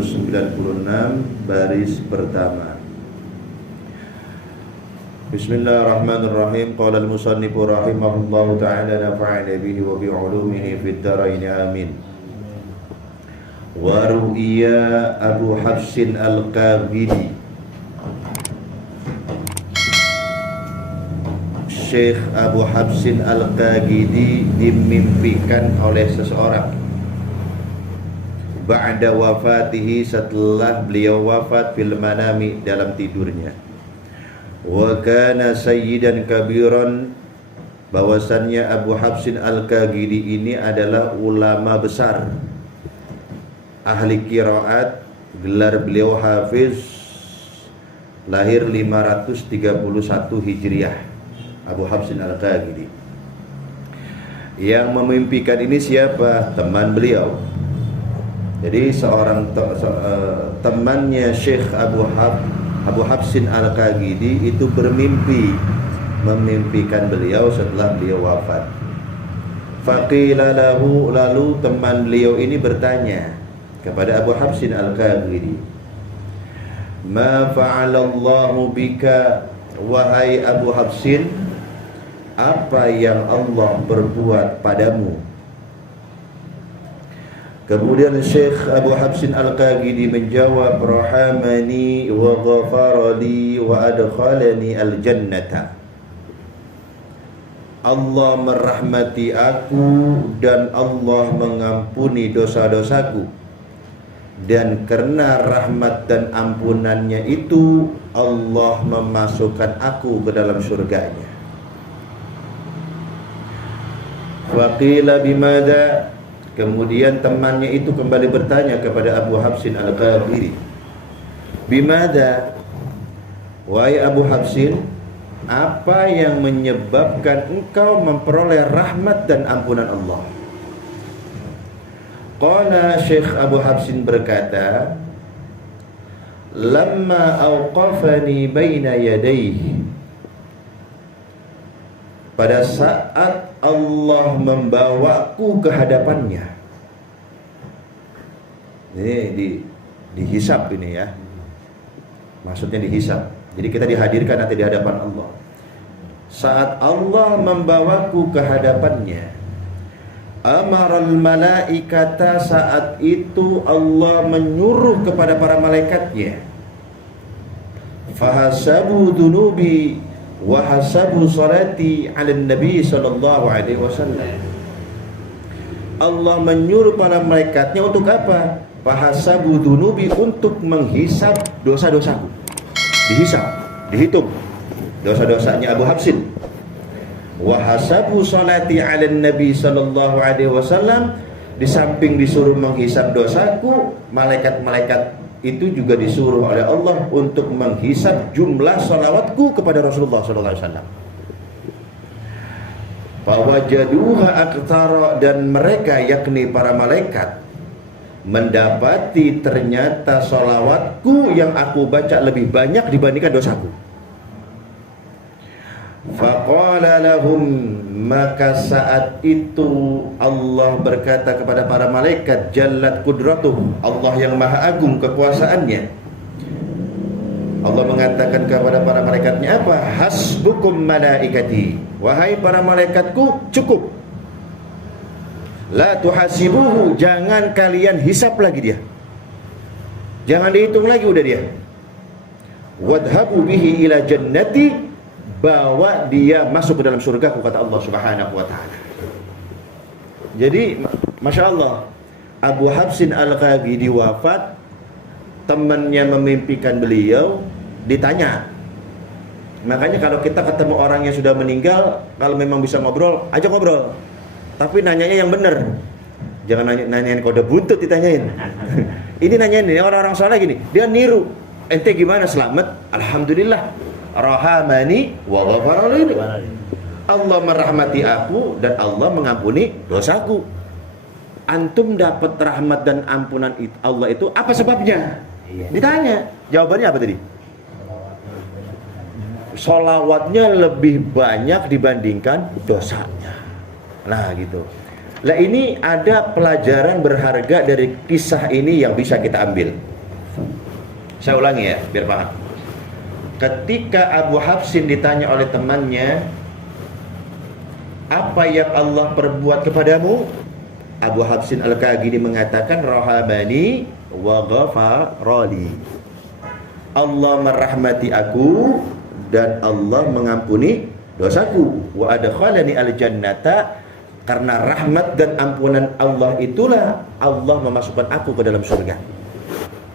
196 baris pertama. Bismillahirrahmanirrahim. Qala al-musannifu rahimahullahu ta'ala nafa'ana bihi wa bi'ulumihi fid dharain amin. Wa ru'iya Abu Hafsin al-Qabidi, Syekh Abu Hafsin al-Qabidi dimimpikan oleh seseorang ba'da wafatihi, setelah beliau wafat, fil manami, dalam tidurnya. Wa kana sayyidan kabiran, bahwasannya Abu Hafsin al-Qabidi ini adalah ulama besar, ahli qiraat, gelar beliau hafiz, lahir 531 Hijriah. Abu Hafsin al-Qabidi. Yang memimpikan ini siapa? Teman beliau. Jadi seorang temannya Syekh Abu Hafsin al-Qabidi itu memimpikan beliau setelah beliau wafat. Faqila lahu, lalu teman beliau ini bertanya kepada Abu Hafsin al-Qabidi, ma fa'alallahu bika, wahai Abu Hafsin, apa yang Allah berbuat padamu? Kemudian Syekh Abu Hafsin al-Qabidi menjawab, rahamani wa ghafarali wa adkhalani al-jannata. Allah merahmati aku dan Allah mengampuni dosa-dosaku, dan karena rahmat dan ampunannya itu Allah memasukkan aku ke dalam surganya. Waqila bimada, kemudian temannya itu kembali bertanya kepada Abu Hafsin al-Qabidi, bimada, wahai Abu Hafsin, apa yang menyebabkan engkau memperoleh rahmat dan ampunan Allah? Qala, Syekh Abu Hafsin berkata, lamma awqafani baina yadayhi, pada saat Allah membawaku ke hadapannya. Ini dihisab ini ya. Maksudnya dihisab. Jadi kita dihadirkan nanti di hadapan Allah. Saat Allah membawaku ke hadapannya, amaral malaikata, saat itu Allah menyuruh kepada para malaikatnya, fahasabu dunubi wa hasabu salati ala nabi sallallahu alaihi wasallam. Allah menyuruh para malaikatnya untuk apa? Fahasabu dunubi, untuk menghisab dosa-dosaku. Dihisab, dihitung dosa-dosanya Abu Hafsin. Wa hasabu salati ala nabi sallallahu alaihi wasallam, di samping disuruh menghisab dosaku, malaikat-malaikat itu juga disuruh oleh Allah untuk menghisab jumlah salawatku kepada Rasulullah sallallahu alaihi wasallam. Fawajaduha aktsara, dan mereka yakni para malaikat mendapati ternyata salawatku yang aku baca lebih banyak dibandingkan dosaku. Faqala lahum, maka saat itu Allah berkata kepada para malaikat, jallat qudratuh, Allah yang maha agung kekuasaannya. Allah mengatakan kepada para malaikatnya apa? Hasbukum malaikati, wahai para malaikatku, cukup. La tuhasibuhu, jangan kalian hisap lagi dia, jangan dihitung lagi, udah dia. Wadhabu bihi ila jannati, bawa dia masuk ke dalam surga, kata Allah Subhanahu wa ta'ala. Jadi Masya Allah, Abu Hafsin al-Qabidi wafat, temannya memimpikan beliau, ditanya. Makanya kalau kita ketemu orang yang sudah meninggal, kalau memang bisa ngobrol, ajak ngobrol, tapi nanyanya yang benar. Jangan nanyain kode buntut ditanyain. Ini nanyain nih orang-orang salah gini, dia niru. Ente gimana, selamat? Alhamdulillah. Rahamani wa ghafarali, Allah merahmati aku dan Allah mengampuni dosaku. Antum dapat rahmat dan ampunan Allah itu apa sebabnya? Ditanya, jawabannya apa tadi? Sholawatnya lebih banyak dibandingkan dosanya. Nah gitu. Lah ini ada pelajaran berharga dari kisah ini yang bisa kita ambil. Saya ulangi ya, biar paham. Ketika Abu Hafsin ditanya oleh temannya, apa yang Allah perbuat kepadamu? Abu Hafsin Al-Kagidi mengatakan, rahabani wa ghafarali. Allah merahmati aku dan Allah mengampuni dosaku. Wa adkhalani al-jannata, karena rahmat dan ampunan Allah itulah Allah memasukkan aku ke dalam surga.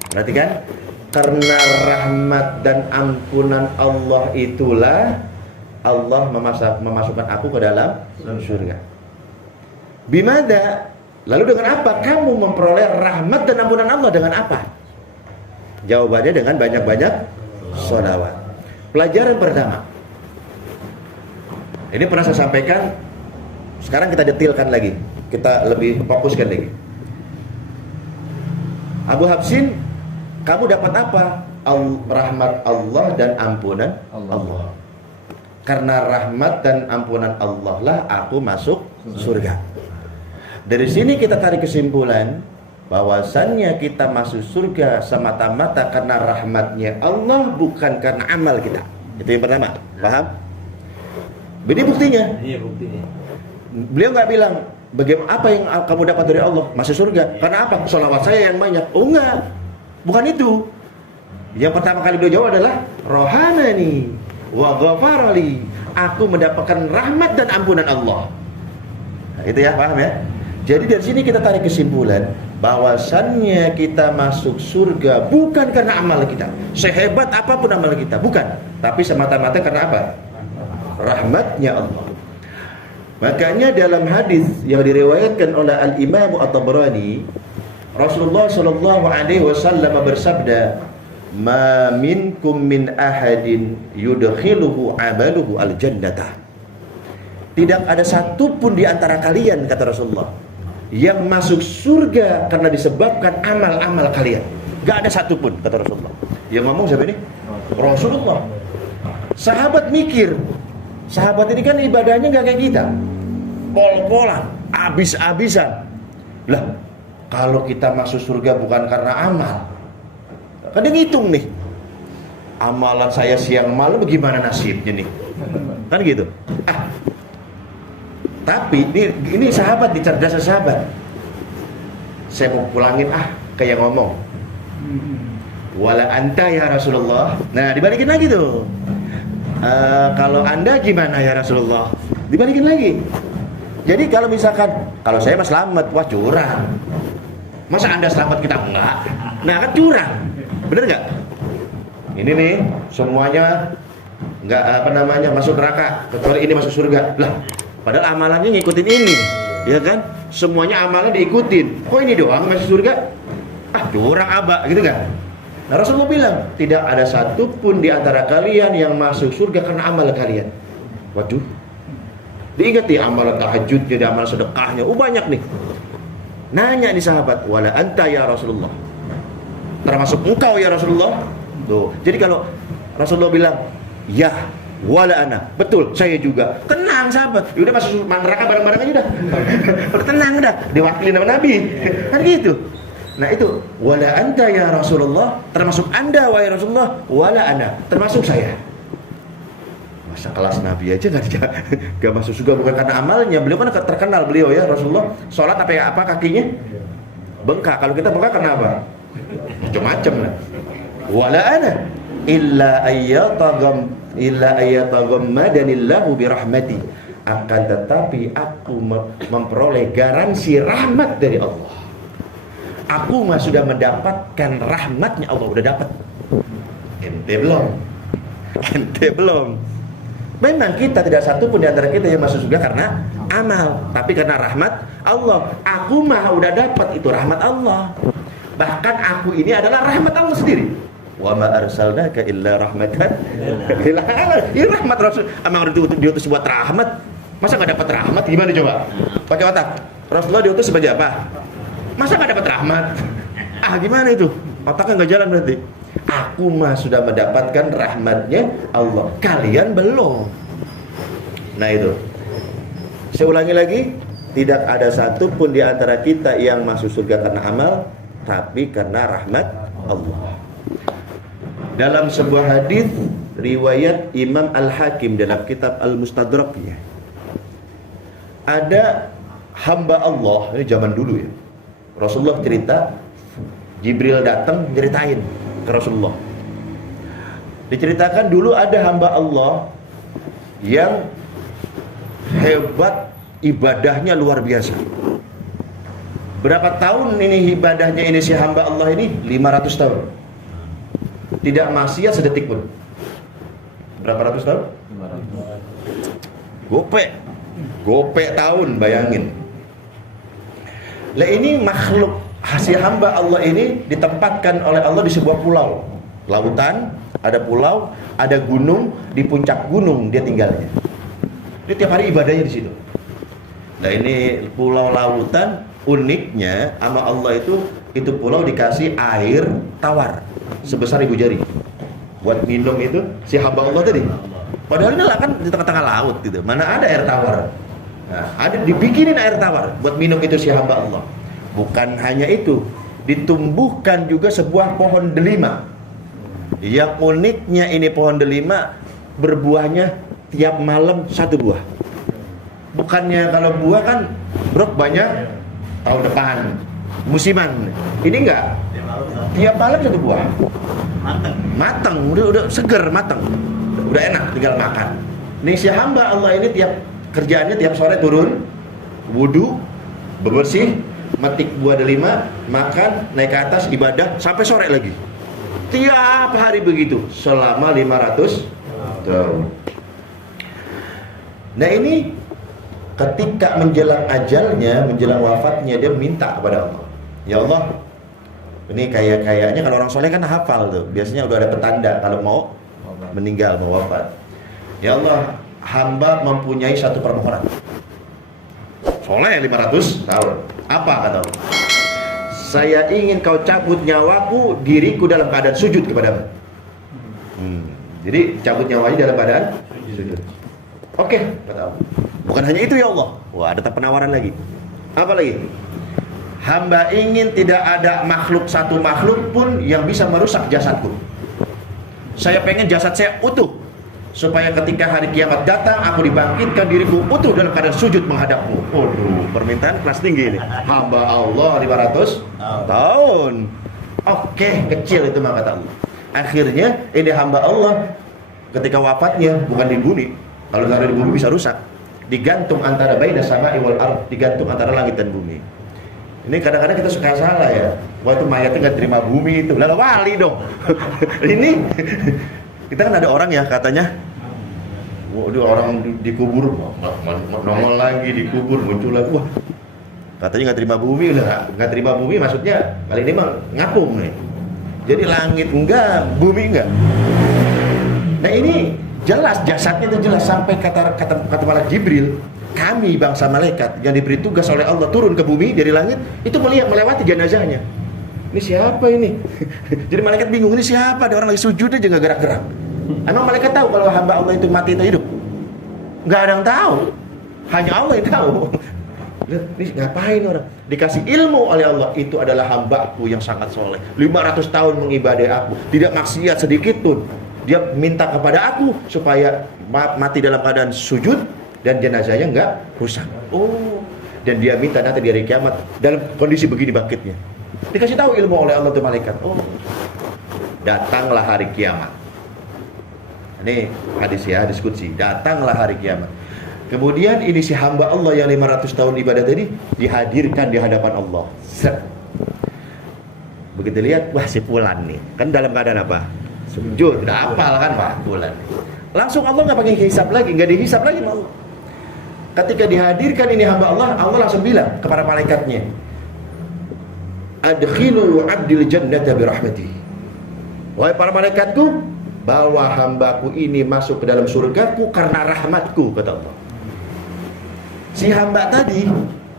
Perhatikan, karena rahmat dan ampunan Allah itulah Allah memasukkan aku ke dalam surga. Bimada? Lalu dengan apa kamu memperoleh rahmat dan ampunan Allah? Dengan apa? Jawabannya dengan banyak-banyak sholawat. Pelajaran pertama, ini pernah saya sampaikan. Sekarang kita detailkan lagi, kita lebih fokuskan lagi. Abu Hafsin, kamu dapat apa? Rahmat Allah dan ampunan Allah. Karena rahmat dan ampunan Allah lah aku masuk surga. Dari sini kita tarik kesimpulan bahwasannya kita masuk surga semata-mata karena rahmatnya Allah, bukan karena amal kita. Itu yang pertama, paham? Ini buktinya. Iya, buktinya. Beliau nggak bilang, bagaimana apa yang kamu dapat dari Allah masuk surga? Karena apa? Sholawat saya yang banyak. Oh enggak, bukan itu. Yang pertama kali beliau jawab adalah rohanani wa ghafarali. Aku mendapatkan rahmat dan ampunan Allah. Nah, itu ya, paham ya? Jadi dari sini kita tarik kesimpulan bahwasannya kita masuk surga bukan karena amal kita, sehebat apapun amal kita, bukan, tapi semata-mata karena apa? Rahmatnya Allah. Makanya dalam hadis yang diriwayatkan oleh Al-Imam At-Tabrani, Rasulullah sallallahu alaihi wasallam bersabda, "Ma minkum min ahadin yudkhiluhu amaluhu al-jannata." Tidak ada satupun di antara kalian, kata Rasulullah, yang masuk surga karena disebabkan amal-amal kalian. Gak ada satupun, kata Rasulullah. Yang ngomong siapa ini? Rasulullah. Sahabat mikir, sahabat ini kan ibadahnya gak kayak kita, pol-polan, abis-abisan. Lah, kalau kita masuk surga bukan karena amal, kan dia ngitung nih, amalan saya siang malam bagaimana nasibnya nih, kan gitu. Tapi ini sahabat, dicerdasnya sahabat. Saya mau pulangin kayak ngomong, wala anta ya Rasulullah. Nah, dibalikin lagi tuh. Kalau anda gimana ya Rasulullah? Dibalikin lagi. Jadi kalau misalkan, kalau saya mah selamat, wah curang. Masa anda selamat kita enggak? Nah kan curang, bener nggak? Ini nih semuanya nggak masuk neraka kecuali ini masuk surga. Lah, padahal amalannya ngikutin ini, ya kan? Semuanya amalan diikutin. Kok ini doang masuk surga? Curang abak, gitu kan? Nah, Rasulullah bilang, tidak ada satupun di antara kalian yang masuk surga karena amal kalian. Waduh, diingat nih amalan tahajudnya, amalan sedekahnya, banyak nih. Nanya nih sahabat, wala anta ya Rasulullah, termasuk engkau ya Rasulullah? Tuh, jadi kalau Rasulullah bilang, ya, wala ana, betul, saya juga. Tenang sahabat, udah masuk neraka bareng-bareng aja dah. Udah tenang dah, diwakili nama Nabi. Kan gitu. Nah itu, wala anta ya Rasulullah, termasuk anda wahai Rasulullah, wala ana, termasuk saya. Masa kelas Nabi aja gak masuk surga bukan karena amalnya. Beliau kan terkenal, beliau ya Rasulullah sholat apa kakinya bengkak. Kalau kita bengkak karena apa? Macam-macam lah. Wala ana illa ayyataghammadanillahu birahmati, akan tetapi aku memperoleh garansi rahmat dari Allah. Aku mah sudah mendapatkan rahmatnya Allah, udah dapat. Ente belum. Memang kita tidak satu pun di antara kita yang masuk surga karena amal, tapi karena rahmat Allah. Aku mah udah dapat itu rahmat Allah. Bahkan aku ini adalah rahmat Allah sendiri. Wa ma arsalnaka illa rahmatan lil alamin. Ini rahmat Rasul. Emang diutus buat rahmat. Masa enggak dapat rahmat? Gimana coba? Pakai otak. Rasulullah diutus sebagai apa? Masa enggak dapat rahmat? Gimana itu? Otaknya enggak jalan berarti. Aku mah sudah mendapatkan rahmatnya Allah, kalian belum. Nah itu, saya ulangi lagi, tidak ada satupun di antara kita yang masuk surga karena amal, tapi karena rahmat Allah. Dalam sebuah hadis riwayat Imam Al-Hakim dalam kitab Al-Mustadraknya, ada hamba Allah, ini zaman dulu ya. Rasulullah cerita, Jibril datang ceritain ke Rasulullah. Diceritakan dulu ada hamba Allah yang hebat, ibadahnya luar biasa. Berapa tahun ini ibadahnya ini si hamba Allah ini? 500 tahun. Tidak maksiat sedetik pun. Berapa ratus tahun? 500. Gopek tahun, bayangin. Lah ini makhluk si hamba Allah ini ditempatkan oleh Allah di sebuah pulau. Lautan, ada pulau, ada gunung, di puncak gunung dia tinggalnya. Dia tiap hari ibadahnya di situ. Nah ini pulau lautan, uniknya sama Allah itu pulau dikasih air tawar sebesar ibu jari buat minum itu si hamba Allah tadi. Padahal ini lah kan di tengah-tengah laut gitu, mana ada air tawar. Nah, ada dibikinin air tawar buat minum itu si hamba Allah. Bukan hanya itu, ditumbuhkan juga sebuah pohon delima. Yang uniknya ini pohon delima berbuahnya tiap malam satu buah. Bukannya kalau buah kan brok banyak tahun depan musiman. Ini enggak. Tiap malam satu buah. Matang, udah seger, matang. Udah enak tinggal makan. Nih si hamba Allah ini tiap kerjaannya tiap sore turun, wudu, bebersih, metik buah delima, makan, naik ke atas ibadah sampai sore lagi. Tiap hari begitu selama 500 tahun. Nah ini ketika menjelang ajalnya, menjelang wafatnya, dia minta kepada Allah, ya Allah, ini kayaknya kalau orang soleh kan hafal tuh, biasanya udah ada petanda kalau mau meninggal, mau wafat. Ya Allah, hamba mempunyai satu permohonan. Soleh 500 tahun. Apa kata Allah? Saya ingin kau cabut nyawaku, diriku dalam keadaan sujud kepadamu. Jadi cabut nyawanya dalam keadaan sujud. Oke, kata Allah. Bukan hanya itu ya Allah. Wah, ada penawaran lagi. Apa lagi? Hamba ingin tidak ada satu makhluk pun yang bisa merusak jasadku. Saya pengen jasad saya utuh, supaya ketika hari kiamat datang aku dibangkitkan diriku utuh dalam keadaan sujud menghadapmu. Permintaan kelas tinggi ini. Hamba Allah 500 tahun. Oke, kecil itu mah kata Allah. Akhirnya ini hamba Allah ketika wafatnya bukan di bumi. Kalau taruh di bumi bisa rusak. Digantung antara baina sama'i wal ard, digantung antara langit dan bumi. Ini kadang-kadang kita suka salah ya. Wah itu mayatnya nggak terima bumi itu. Lah wali dong. Ini kita kan ada orang ya katanya, waduh orang dikubur, nongol lagi dikubur, muncul lagi. Wah, katanya nggak terima bumi, udah nggak terima bumi maksudnya kali ini mah ngapung nih. Jadi langit enggak, bumi enggak. Nah ini jelas jasadnya itu jelas sampai kata malaikat Jibril, kami bangsa malaikat yang diberi tugas oleh Allah turun ke bumi dari langit itu melewati jenazahnya. Ini siapa ini? Jadi malaikat bingung, ini siapa? Ada orang lagi sujud aja nggak gerak-gerak. Emang malaikat tahu kalau hamba Allah itu mati atau hidup? Nggak ada yang tahu. Hanya Allah yang tahu. Ini ngapain orang? Dikasih ilmu oleh Allah, itu adalah hambaku yang sangat soleh. 500 tahun mengibadai aku, tidak maksiat sedikit pun. Dia minta kepada aku supaya mati dalam keadaan sujud dan jenazahnya nggak rusak. Dan dia minta nanti di hari kiamat dalam kondisi begini bangkitnya. Dikasih tahu ilmu oleh Allah tuh malaikat. Datanglah hari kiamat. Ini hadis ya, hadis qudsi. Datanglah hari kiamat. Kemudian ini si hamba Allah yang 500 tahun ibadah tadi dihadirkan di hadapan Allah. Begitu lihat, wah si fulan nih. Kan dalam keadaan apa? Sujud, tidak hafal kan Pak fulan. Langsung Allah nggak pakai hisab lagi, nggak dihisab lagi Allah. Ketika dihadirkan ini hamba Allah, Allah langsung bilang kepada malaikatnya, adkhilu abdil jannata birahmati. Wahai para malaikatku, bawa hambaku ini masuk ke dalam surgaku karena rahmatku, kata Allah. Si hamba tadi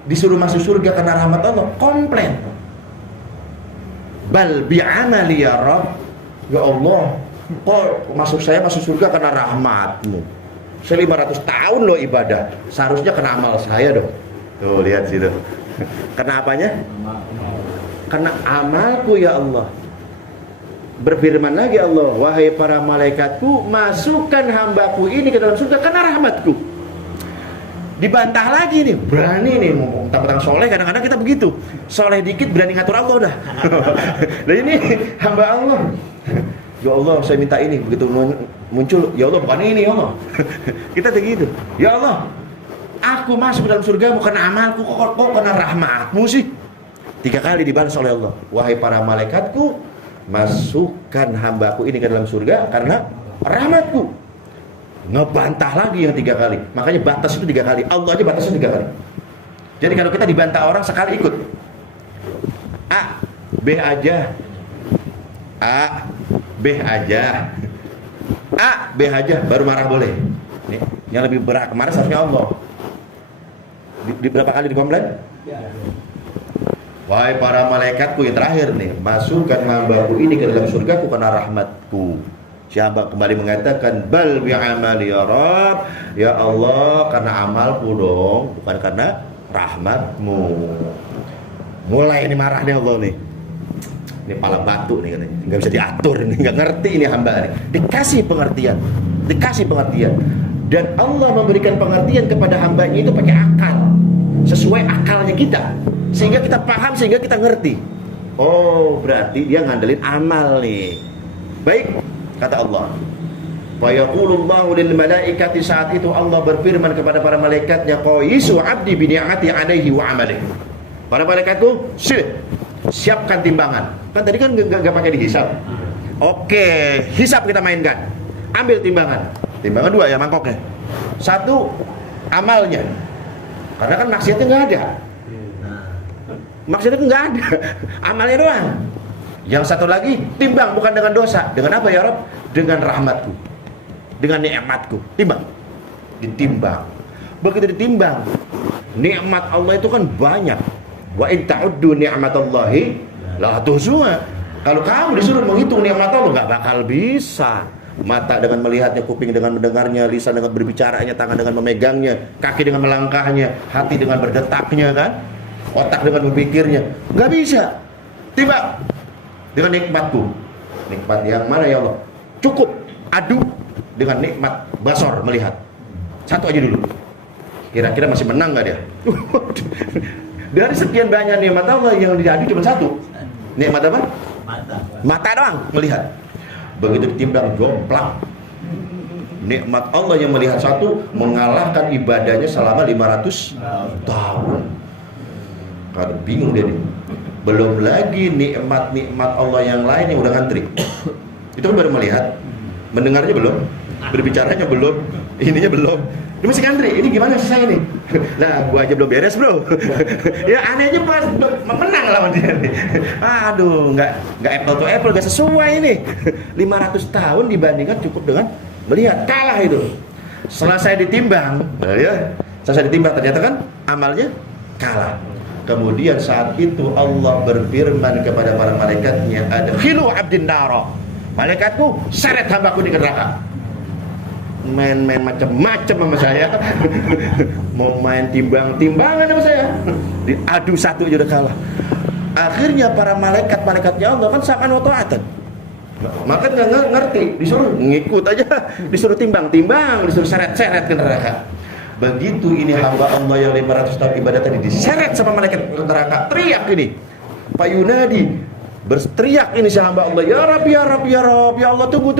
disuruh masuk surga karena rahmat Allah, komplain. Bal bi'amali ya Rabb. Ya Allah, kok saya masuk surga karena rahmatmu. Saya 500 tahun loh ibadah, seharusnya kena amal saya dong. Tuh lihat situ. Karena apanya? Karena amalku ya Allah. Berfirman lagi Allah, wahai para malaikatku, masukkan hambaku ini ke dalam surga karena rahmatku. Dibantah lagi nih, berani nih, tentang soleh kadang-kadang kita begitu. Soleh dikit berani ngatur Allah udah. Nah ini hamba Allah. Ya Allah, saya minta ini. Begitu muncul, ya Allah bukan ini ya Allah. Kita begitu. Ya Allah, aku masuk ke dalam surga bukan amalku, kok karena rahmatmu sih. 3 kali dibalas oleh Allah. Wahai para malaikatku, masukkan hambaku ini ke dalam surga karena rahmatku. Ngebantah lagi yang 3 kali. Makanya batas itu 3 kali. Allah aja batasnya 3 kali. Jadi kalau kita dibantah orang sekali ikut. A, B aja. A, B aja. A, B aja baru marah boleh. Nih, yang lebih berat kemarin seharusnya Allah. Di berapa kali dikomplain? Wahai para malaikatku yang terakhir nih, masukkan hambaku ini ke dalam surgaku karena rahmatku. Siapa kembali mengatakan bal bi amali ya Rabb, ya Allah karena amalku dong, bukan karena rahmatmu. Mulai ini marah nih Allah nih. Ini pala batu nih katanya, nggak bisa diatur nih, nggak ngerti ini hamba nih. Dikasih pengertian. Dan Allah memberikan pengertian kepada hambanya itu pakai akal, sesuai akalnya kita, sehingga kita paham, sehingga kita ngerti. Oh berarti dia ngandelin amal nih. Baik, kata Allah. Wa yaqulullahu lil malaikati, saat itu Allah berfirman kepada para malaikatnya, qaisu abdi bi ni'mati alaihi wa amalihi. Para malaikatku, siapkan timbangan. Kan tadi kan enggak pakai dihisap. Oke, hisap kita mainkan. Ambil timbangan. Timbangan 2 ya mangkoknya. 1 amalnya. Karena kan maksiatnya enggak ada. Maksiatnya enggak ada. Amalnya doang. Yang 1 lagi, timbang bukan dengan dosa. Dengan apa ya Rabb? Dengan rahmatku, dengan nikmatku. Timbang. Ditimbang. Begitu ditimbang, nikmat Allah itu kan banyak. Wa in ta'uddu ni'matallahi la tuhsuha. Kalau kamu disuruh menghitung nikmat Allah, enggak bakal bisa. Mata dengan melihatnya, kuping dengan mendengarnya, lisan dengan berbicaranya, tangan dengan memegangnya, kaki dengan melangkahnya, hati dengan berdetaknya kan, otak dengan berpikirnya. Enggak bisa. Timbang dengan nikmatku. Nikmat yang mana ya Allah? Cukup adu dengan nikmat basor, melihat. 1 aja dulu. Kira-kira masih menang gak dia? Dari sekian banyak nikmat Allah yang diadu cuma 1. Nikmat apa? Mata doang, melihat. Begitu ditimbang, jomplang. Nikmat Allah yang melihat 1 mengalahkan ibadahnya selama 500 tahun. Kalau bingung dia nih. Belum lagi nikmat-nikmat Allah yang lain yang udah ngantri. Itu kan baru melihat, mendengarnya belum, berbicaranya belum, ininya belum. Dia masih ngantri. Ini gimana sih saya nih? Nah, gua aja belum beres bro. Ya anehnya pas menang lawan dia nih. Aduh, nggak apple to apple, nggak sesuai ini. 500 tahun dibandingkan cukup dengan melihat, kalah itu. Selesai ditimbang, ya, selesai ditimbang ternyata kan amalnya kalah. Kemudian saat itu Allah berfirman kepada para malaikatnya, adkhilu abdin nara. Malaikatku, seret hambaku di neraka. Main-main macam-macam sama saya. Mau main timbang-timbangan sama saya. Diadu 1 aja udah kalah. Akhirnya para malaikatnya Allah kan samaan wa ta'atan. Maka nggak ngerti, disuruh ngikut aja, disuruh timbang-timbang, disuruh seret-seret ke neraka. Begitu ini hamba Allah yang 500 tahun ibadah tadi diseret sama malaikat neraka, teriak ini Pak Yunadi, berteriak ini si hamba Allah, ya Rabb, ya Rabb, ya Rabb, ya Allah, tunggu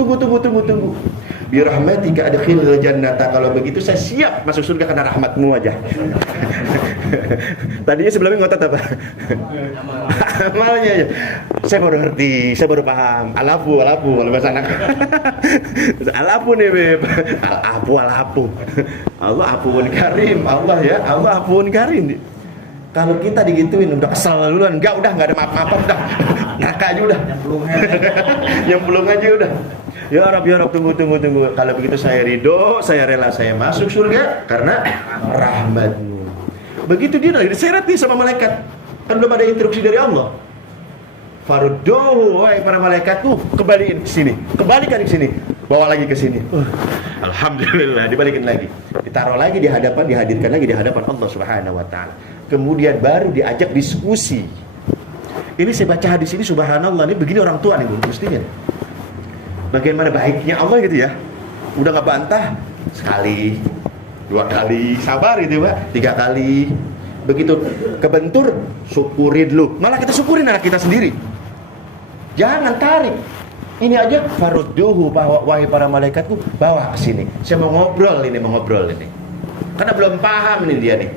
birahmatika adkhilil jannata. Kalau begitu saya siap masuk surga karena rahmatmu aja. Tadinya sebelumnya ngotot apa? Amalnya aja. Saya baru ngerti, saya baru paham. Alapu kalau bahasa anak. Alapu nih beb. Alapu. Allah apuun karim. Allah ya, Allah apuun karim. Kalau kita digituin udah kesel duluan, enggak ada maaf-maafan udah. Neraka aja udah. Nyemplung aja udah. Ya Rabb, tunggu. Kalau begitu saya ridho, saya rela, saya masuk surga karena rahmatmu. Begitu dia lagi diseret nih sama malaikat. Kan belum ada instruksi dari Allah. Farudduhu, wahai para malaikatku, kembalikan ke sini. Bawa lagi ke sini. Alhamdulillah, dibalikin lagi. Ditaruh lagi di hadapan, dihadirkan lagi di hadapan Allah Subhanahu wa taala. Kemudian baru diajak diskusi. Ini saya baca hadis ini, subhanallah, ini begini orang tua nih, mestinya. Bagaimana baiknya Allah gitu ya. Udah nggak bantah sekali, 2 kali, sabar gitu Pak, 3 kali. Begitu kebentur, syukurin lu. Malah kita syukurin anak kita sendiri. Jangan tarik. Ini aja farudduhu, bahwa wahai para malaikatku, bawa ke sini. Saya mau ngobrol ini. Karena belum paham ini dia nih.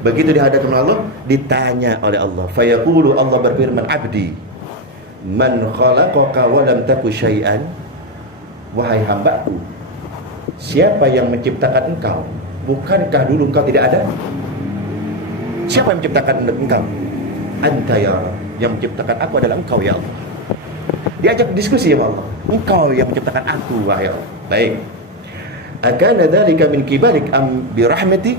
Begitu di hadapan Allah, ditanya oleh Allah. Fayaqulu, Allah berfirman, abdi, man khalaqaka wa lam taku syai'an. Wahai hambaku, siapa yang menciptakan engkau? Bukankah dulu engkau tidak ada? Siapa yang menciptakan engkau? Anta ya Allah. Yang menciptakan aku adalah engkau ya Allah. Diajak diskusi ya Allah. Engkau yang menciptakan aku wahai Allah. Baik. Akana dzalika min kibalik am bi rahmati?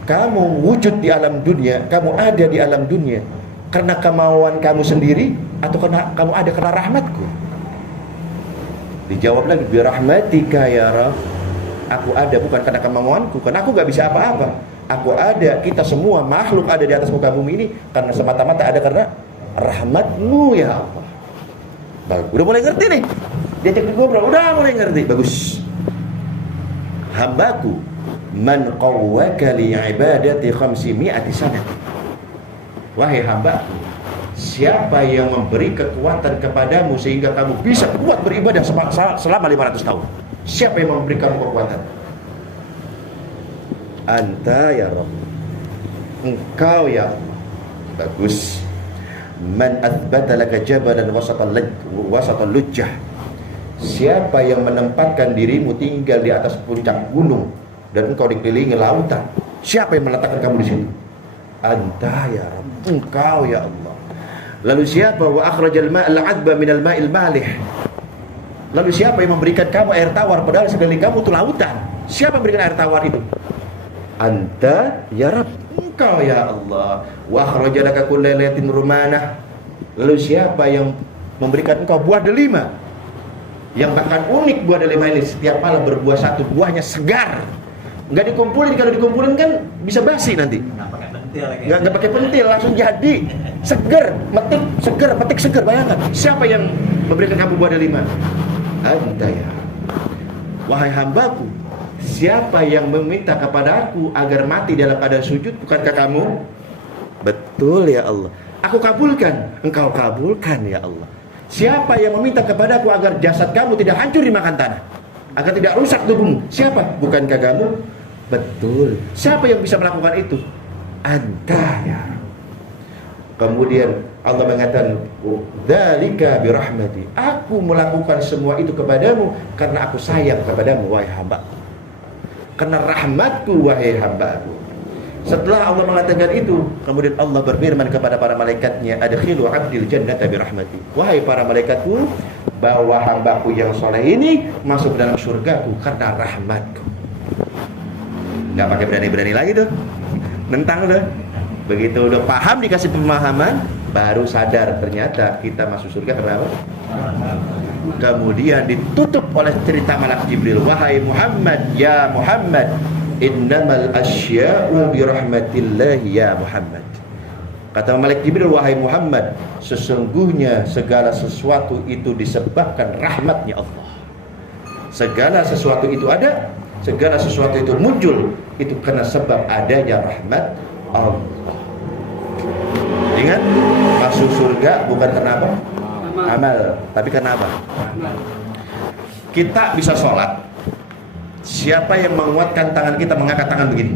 Kamu wujud di alam dunia, kamu ada di alam dunia karena kemauan kamu sendiri atau karena kamu ada karena rahmatku? Dijawab lagi, bi rahmatika ya Rabb. Aku ada bukan karena kemauanku, karena aku gak bisa apa-apa. Aku ada, kita semua makhluk ada di atas muka bumi ini karena semata-mata ada karena rahmatmu ya Allah. Bagus, udah mulai ngerti nih. Diajak ngobrol, udah mulai ngerti. Bagus. Hambaku, man qawwaka li ibadati 500 sanah. Wahai hambaku, siapa yang memberi kekuatan kepadamu sehingga kamu bisa kuat beribadah selama 500 tahun? Siapa yang memberi kamu kekuatan? Anta ya Rabb. Engkau ya Allah. Bagus. Man athbata laka jabalan wasatan lujjah. Siapa yang menempatkan dirimu tinggal di atas puncak gunung dan engkau dikelilingi lautan? Siapa yang meletakkan kamu di situ? Anta ya Rabb. Engkau ya Allah. Lalu siapa? Wa akhrajal ma'al 'adba minal ma'il malih. Lalu siapa yang memberikan kamu air tawar padahal sekeliling kamu itu lautan? Siapa yang memberikan air tawar itu? Anta ya Rabb. Engkau ya Allah. Wa akhrajalaka kulla lailatin rumanah. Lalu siapa yang memberikan engkau buah delima? Yang bahkan unik buah delima ini, setiap malam berbuah satu, buahnya segar. Enggak dikumpulin, kalau dikumpulin kan bisa basi nanti. Enggak pakai pentil, langsung jadi. Segar, petik segar, bayangkan. Siapa yang memberikan kamu buah delima? Anta ya. Wahai hambaku, siapa yang meminta kepada aku agar mati dalam keadaan sujud? Bukankah kamu? Betul ya Allah. Aku kabulkan, engkau kabulkan ya Allah. Siapa yang meminta kepada aku agar jasad kamu tidak hancur dimakan tanah, agar tidak rusak tubuhmu? Siapa? Bukankah kamu? Betul. Siapa yang bisa melakukan itu? Anta ya. Kemudian Allah mengatakan, dzalika birahmati. Aku melakukan semua itu kepadamu karena aku sayang kepadamu wahai hamba. Karena rahmatku wahai hambaku. Setelah Allah mengatakan itu, kemudian Allah berfirman kepada para malaikatnya, adkhilu 'abdil jannata birahmati. Wahai para malaikatku, bawa hambaku yang soleh ini masuk dalam surgaku karena rahmatku. Nggak pakai berani-berani lagi tuh, nentang tuh. Begitu udah paham, dikasih pemahaman, baru sadar ternyata kita masuk surga karena apa? Kemudian ditutup oleh cerita malak Jibril, wahai Muhammad, ya Muhammad, innamal asya'u birahmatillahi ya Muhammad. Kata malak Jibril, wahai Muhammad, sesungguhnya segala sesuatu itu disebabkan rahmatnya Allah. Segala sesuatu itu ada, segala sesuatu itu muncul, itu karena sebab adanya rahmat Allah. Ingat, masuk surga bukan karena apa? Amal, tapi karena apa? Kita bisa sholat. Siapa yang menguatkan tangan kita, mengangkat tangan begini?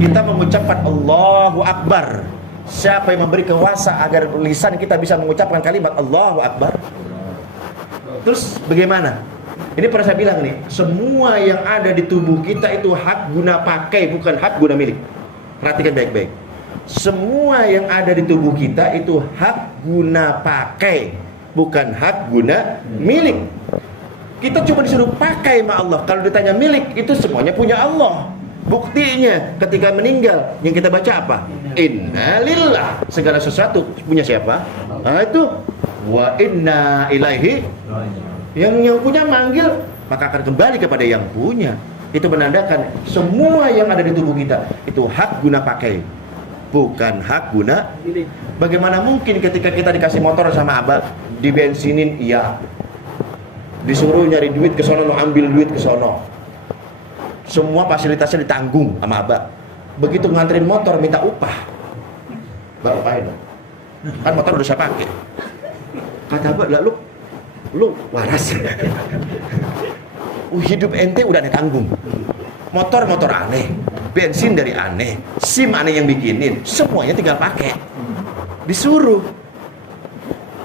Kita mengucapkan Allahu Akbar. Siapa yang memberi kuasa agar lisan kita bisa mengucapkan kalimat Allahu Akbar? Terus bagaimana? Ini pernah saya bilang nih, semua yang ada di tubuh kita itu hak guna pakai, bukan hak guna milik. Perhatikan baik-baik. Semua yang ada di tubuh kita itu hak guna pakai, bukan hak guna milik. Kita cuma disuruh pakai sama Allah. Kalau ditanya milik, itu semuanya punya Allah. Buktinya ketika meninggal, yang kita baca apa? Inna lillah. Segala sesuatu punya siapa? Nah itu wa inna ilaihi. Yang punya manggil maka akan kembali kepada yang punya. Itu menandakan semua yang ada di tubuh kita itu hak guna pakai, bukan hak guna. Bagaimana mungkin ketika kita dikasih motor sama abah, dibensinin, iya, disuruh nyari duit ke sono, ambil duit ke sono, semua fasilitasnya ditanggung sama abah. Begitu nganterin motor minta upah, mbak upahin dong, kan motor udah saya pakai. Kata abah, lah lu waras. Hidup ente udah ditanggung. Motor aneh, bensin dari aneh, SIM aneh yang bikinin, semuanya tinggal pakai. Disuruh.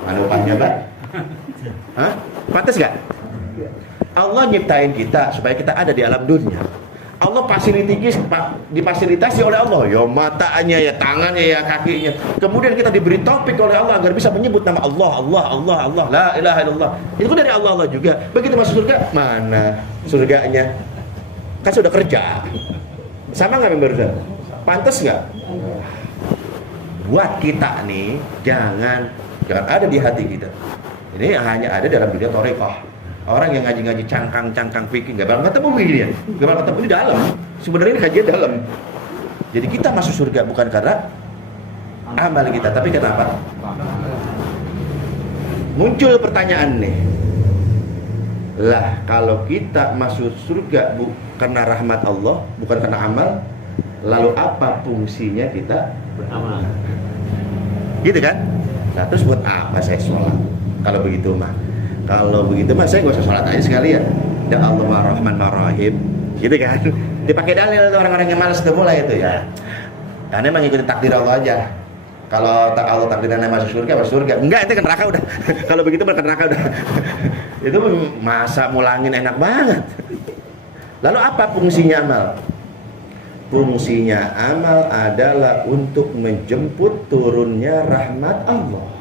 Mana upahnya, Pak? Hah? Pantas gak? Allah nyiptain kita supaya kita ada di alam dunia. Allah difasilitasi oleh Allah, ya matanya, ya tangannya, ya kakinya. Kemudian kita diberi topik oleh Allah agar bisa menyebut nama Allah, la ilaha illallah. Itu dari Allah juga. Begitu masuk surga, mana surganya? Kan sudah kerja. Sama nggak pemirsa? Pantas nggak? Buat kita nih, jangan ada di hati kita. Ini hanya ada dalam dunia thariqah. Orang yang ngaji-ngaji cangkang fikih nggak bakal ketemu begini ya, nggak bakal ketemu di dalam. Sebenarnya ini kajian dalam. Jadi kita masuk surga bukan karena amal kita, tapi kenapa? Muncul pertanyaan nih, lah kalau kita masuk surga karena rahmat Allah, bukan karena amal, lalu apa fungsinya kita beramal? Gitu kan? Nah terus buat apa saya sholat? Kalau begitu mah saya nggak usah sholat aja sekalian. Dan Allah Ar-Rahman Ar-Rahim, gitu kan? Dipakai dalil orang-orang yang malas udah mulai itu ya. Karena emang ngikutin takdir Allah aja. Kalau Allah takdirnya masuk surga, enggak ente ke neraka udah. Kalau begitu ke neraka udah. Itu masa mulangin enak banget. Lalu apa fungsinya amal? Fungsinya amal adalah untuk menjemput turunnya rahmat Allah.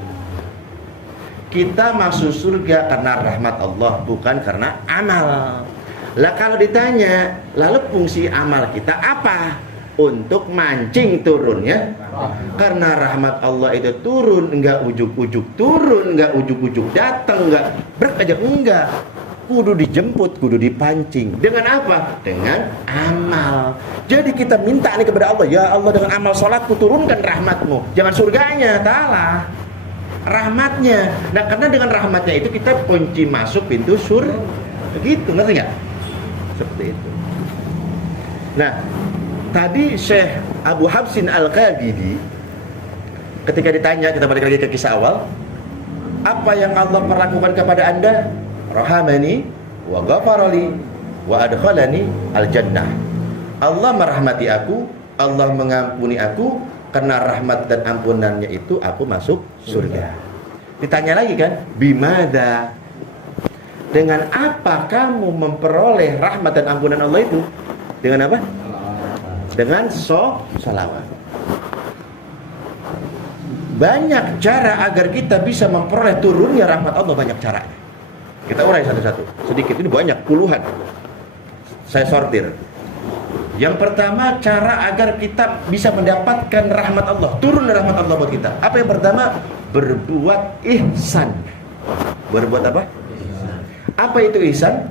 Kita masuk surga karena rahmat Allah, bukan karena amal. Lah kalau ditanya, lalu fungsi amal kita apa? Untuk mancing turunnya. Karena rahmat Allah itu turun, enggak ujuk-ujuk turun, enggak ujuk-ujuk datang, enggak brek aja, enggak. Kudu dijemput, kudu dipancing. Dengan apa? Dengan amal. Jadi kita minta nih kepada Allah, ya Allah dengan amal sholatku turunkan rahmatmu. Jangan surganya, salah. Rahmatnya. Nah karena dengan rahmatnya itu kita kunci masuk pintu surga. Begitu, ngerti nggak? Seperti itu. Nah tadi Syekh Abu Habsin Al-Qabidi ketika ditanya, kita balik lagi ke kisah awal, apa yang Allah perlakukan kepada anda? Rahamani wa ghafarali wa adkhalani al-jannah. Allah merahmati aku, Allah mengampuni aku. Karena rahmat dan ampunannya itu aku masuk surga. Ditanya lagi kan, bimada? Dengan apa kamu memperoleh rahmat dan ampunan Allah itu? Dengan apa? Dengan sholawat. Banyak cara agar kita bisa memperoleh turunnya rahmat Allah, banyak cara. Kita urai satu-satu. Sedikit, ini banyak, puluhan. Saya sortir. Yang pertama, cara agar kita bisa mendapatkan rahmat Allah, turun rahmat Allah buat kita. Apa yang pertama? Berbuat ihsan. Berbuat apa? Apa itu ihsan?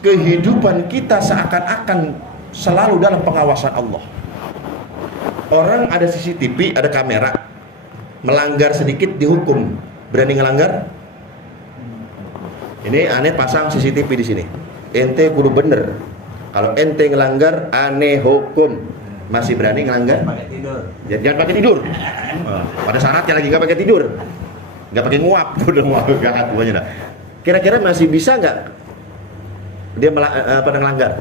Kehidupan kita seakan-akan selalu dalam pengawasan Allah. Orang ada CCTV, ada kamera, melanggar sedikit dihukum. Berani ngelanggar? Ini aneh pasang CCTV di sini. Ente kudu bener. Kalau ente ngelanggar, aneh hukum. Masih berani ngelanggar? Pakai tidur. Jangan pakai tidur. Pada syaratnya lagi nggak pakai tidur, nggak pakai nguap, udah nguap gahat pokoknya dah. Kira-kira masih bisa nggak dia pada ngelanggar?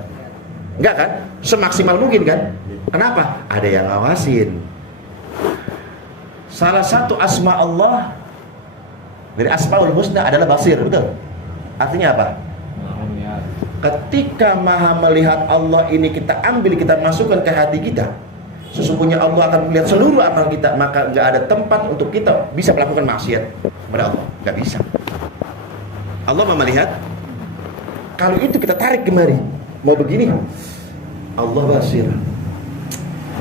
Nggak kan? Semaksimal mungkin kan? Kenapa? Ada yang ngawasin. Salah satu asma Allah dari Asmaul Husna adalah Basir, betul? Artinya apa? Ketika maha melihat Allah ini kita ambil, kita masukkan ke hati kita, sesungguhnya Allah akan melihat seluruh amal kita, maka nggak ada tempat untuk kita bisa melakukan maksiat kepada Allah, nggak bisa. Allah mau melihat. Kalau itu kita tarik kemari, mau begini Allah basir,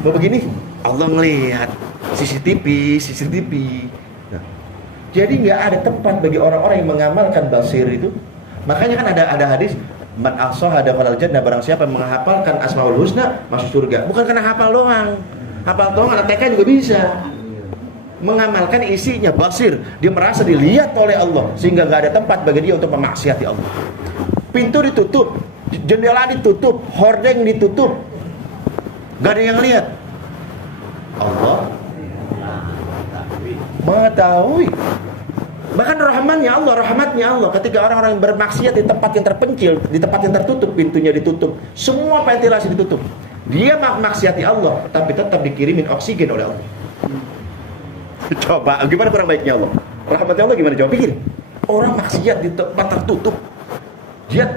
mau begini Allah melihat. CCTV. Nah, jadi nggak ada tempat bagi orang-orang yang mengamalkan basir itu Makanya kan ada hadis, man ahsahada falal jannah, barang siapa yang menghafalkan Asmaul Husna masuk surga. Bukan karena hafal doang. Hafal doang anak TK juga bisa. Mengamalkan isinya, basir, dia merasa dilihat oleh Allah sehingga nggak ada tempat bagi dia untuk memaksiati Allah. Pintu ditutup, jendela ditutup, hordeng ditutup, nggak ada yang lihat. Allah mengetahui. Bahkan rahmatnya Allah ketika orang-orang bermaksiat di tempat yang terpencil, di tempat yang tertutup, pintunya ditutup, semua ventilasi ditutup. Dia maksiati Allah, tapi tetap dikirimin oksigen oleh Allah. Coba, gimana kurang baiknya Allah? Rahmatnya Allah gimana? Coba pikir. Orang maksiat di tempat tertutup, dia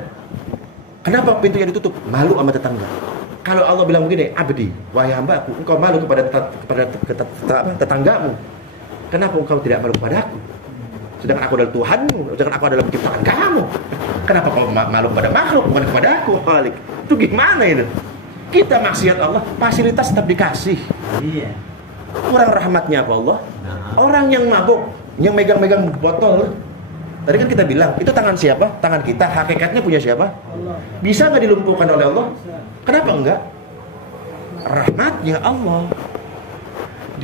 kenapa pintunya ditutup? Malu sama tetangga. Kalau Allah bilang begini, abdi, wahai hambaku, engkau malu kepada tetanggamu. Kenapa engkau tidak malu kepadaku? Sedangkan aku adalah Tuhanmu, sedangkan aku adalah penciptaan kamu. Kenapa kau malu kepada makhluk, bukan kepada aku, Khalik? Itu gimana itu? Kita maksiat Allah, fasilitas tetap dikasih. Iya. Kurang rahmatnya apa Allah? Orang yang mabuk, yang megang-megang botol. Tadi kan kita bilang, itu tangan siapa? Tangan kita, hakikatnya punya siapa? Allah. Bisa nggak dilumpuhkan oleh Allah? Kenapa enggak? Rahmatnya Allah.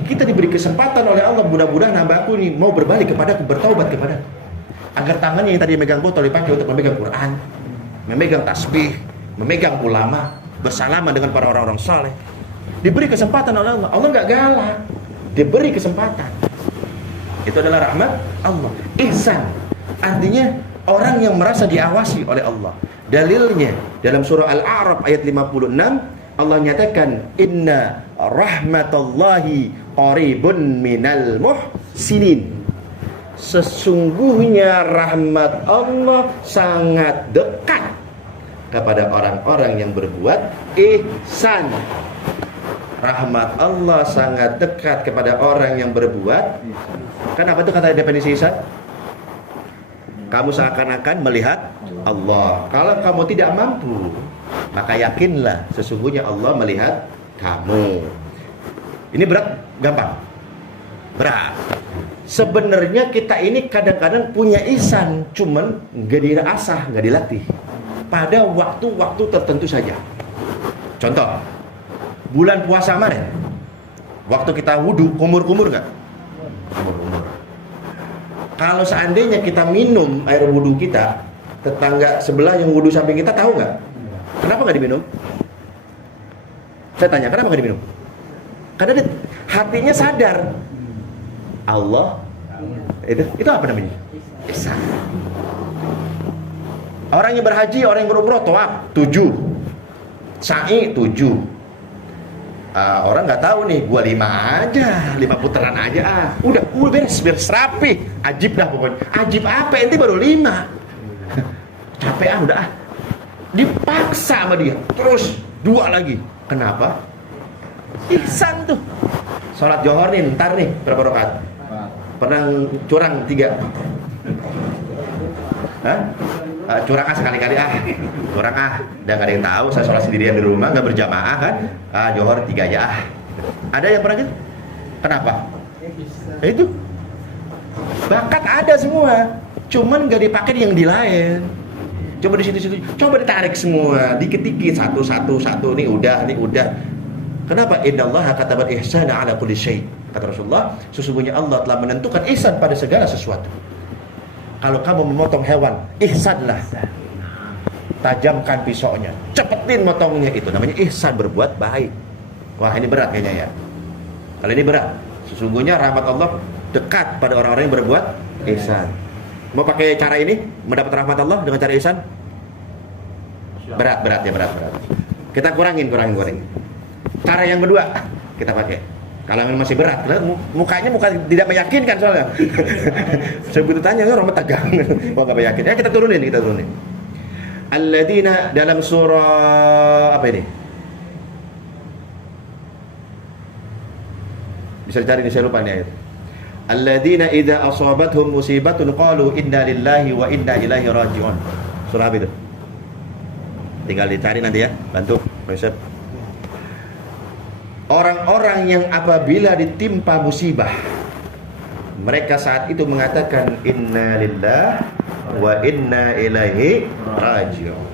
Kita diberi kesempatan oleh Allah, mudah-mudahan hambaku ini mau berbalik kepadaku, bertaubat kepadaku, agar tangannya yang tadi megang botol dipakai untuk memegang Quran, memegang tasbih, memegang ulama, bersalaman dengan para orang-orang saleh. Diberi kesempatan oleh Allah. Allah nggak galak, diberi kesempatan. Itu adalah rahmat Allah. Ihsan artinya orang yang merasa diawasi oleh Allah. Dalilnya dalam surah Al-A'raf ayat 56, Allah nyatakan inna rahmatallahi qaribun minal muhsinin. Sesungguhnya rahmat Allah sangat dekat kepada orang-orang yang berbuat ihsan. Rahmat Allah sangat dekat kepada orang yang berbuat. Kenapa itu kata definisi ihsan? Kamu seakan-akan melihat Allah. Kalau kamu tidak mampu, maka yakinlah sesungguhnya Allah melihat kamu. Ini berat, gampang? Berat. Sebenarnya kita ini kadang-kadang punya ihsan, cuman nggak dirasah, nggak dilatih. Pada waktu-waktu tertentu saja. Contoh, bulan puasa kemarin, waktu kita wudhu, kumur-kumur nggak? Kumur-kumur. Kalau seandainya kita minum air wudhu kita, tetangga sebelah yang wudhu samping kita tahu nggak? Kenapa nggak diminum? Saya tanya, kenapa nggak diminum? Karena hatinya sadar Allah itu apa namanya? Ihsan. Orang yang berhaji, orang yang berumroh, tawaf 7, sa'i 7. Orang nggak tahu nih, gua 5 aja, 5 putaran aja. Udah beres rapi. Ajib dah pokoknya. Ajib apa? Ente baru 5. Capek udah dipaksa sama dia. Terus 2 lagi. Kenapa? Ihsan tuh. Sholat Johor nih, ntar nih berapa rakaat? Pernah curang 3? Hah? Curang sekali-kali curang udah gak ada yang tahu, saya sholat sendirian di rumah, gak berjamaah kan, Johor 3 aja Ada yang pernah gitu? Kenapa? Itu bakat ada semua, cuman gak dipakai yang di lain. Coba di situ-situ, coba ditarik semua, dikit-dikit, satu, nih udah. Kenapa? Innallaha katabat ihsana ala kulli syai'. Kata Rasulullah, sesungguhnya Allah telah menentukan ihsan pada segala sesuatu. Kalau kamu memotong hewan, ihsanlah. Tajamkan pisaunya, cepetin motongnya, itu namanya ihsan, berbuat baik. Wah, ini berat kayaknya ya. Kalau ini berat. Sesungguhnya rahmat Allah dekat pada orang-orang yang berbuat ihsan. Mau pakai cara ini mendapat rahmat Allah dengan cara ihsan? Berat. Kita kurangin. Cara yang kedua kita pakai. Kalau masih berat, mukanya tidak meyakinkan soalnya. Saya butuh tanya, orang tegang. Mau nggak meyakin? Ya kita turunin. Alladzina dalam surah apa ini? Bisa dicari, saya lupa nih ayat. Alladzina idza asabathum musibatun qalu inna lillahi wa inna ilaihi raji'un. Surah apa itu? Tinggal dicari nanti ya, bantu Pak. Orang-orang yang apabila ditimpa musibah, mereka saat itu mengatakan inna lillahi wa inna ilaihi raji'un.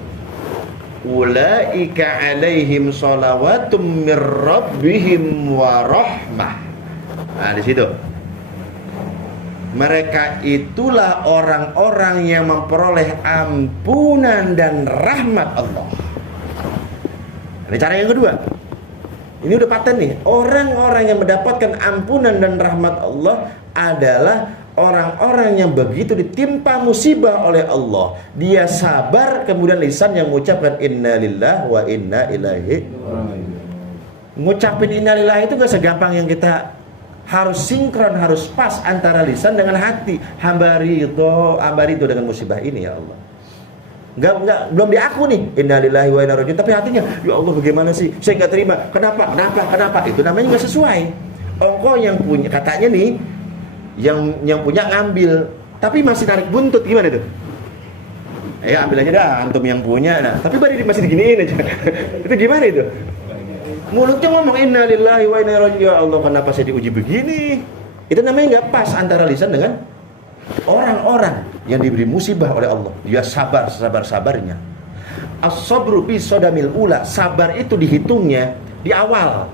Ulaika alaihim shalawatum mir rabbihim wa rahmah. Nah, di situ. Mereka itulah orang-orang yang memperoleh ampunan dan rahmat Allah. Ini cara yang kedua. Ini udah paten nih. Orang-orang yang mendapatkan ampunan dan rahmat Allah adalah orang-orang yang begitu ditimpa musibah oleh Allah, dia sabar, kemudian lisan yang mengucapkan innalillahi wa inna ilaihi. Ngucapin innalillahi itu gak segampang yang kita, harus sinkron, harus pas antara lisan dengan hati. Hamba ridho dengan musibah ini ya Allah. Belum diaku nih innalillahi wa inna ilaihi raji'un, tapi hatinya ya Allah bagaimana sih, saya nggak terima, kenapa, itu namanya nggak sesuai. Engkau yang punya, katanya nih yang punya ngambil, tapi masih tarik buntut, gimana tuh? Ya ambil aja dah, antum yang punya, nah tapi baru masih diginiin aja. Itu gimana itu? Mulutnya ngomong innalillahi wa inna ilaihi raji'un, ya Allah kenapa saya diuji begini? Itu namanya nggak pas antara lisan dengan orang-orang yang diberi musibah oleh Allah. Dia sabar sabar-sabarnya. As-sabru bi sodamil ula, sabar itu dihitungnya di awal,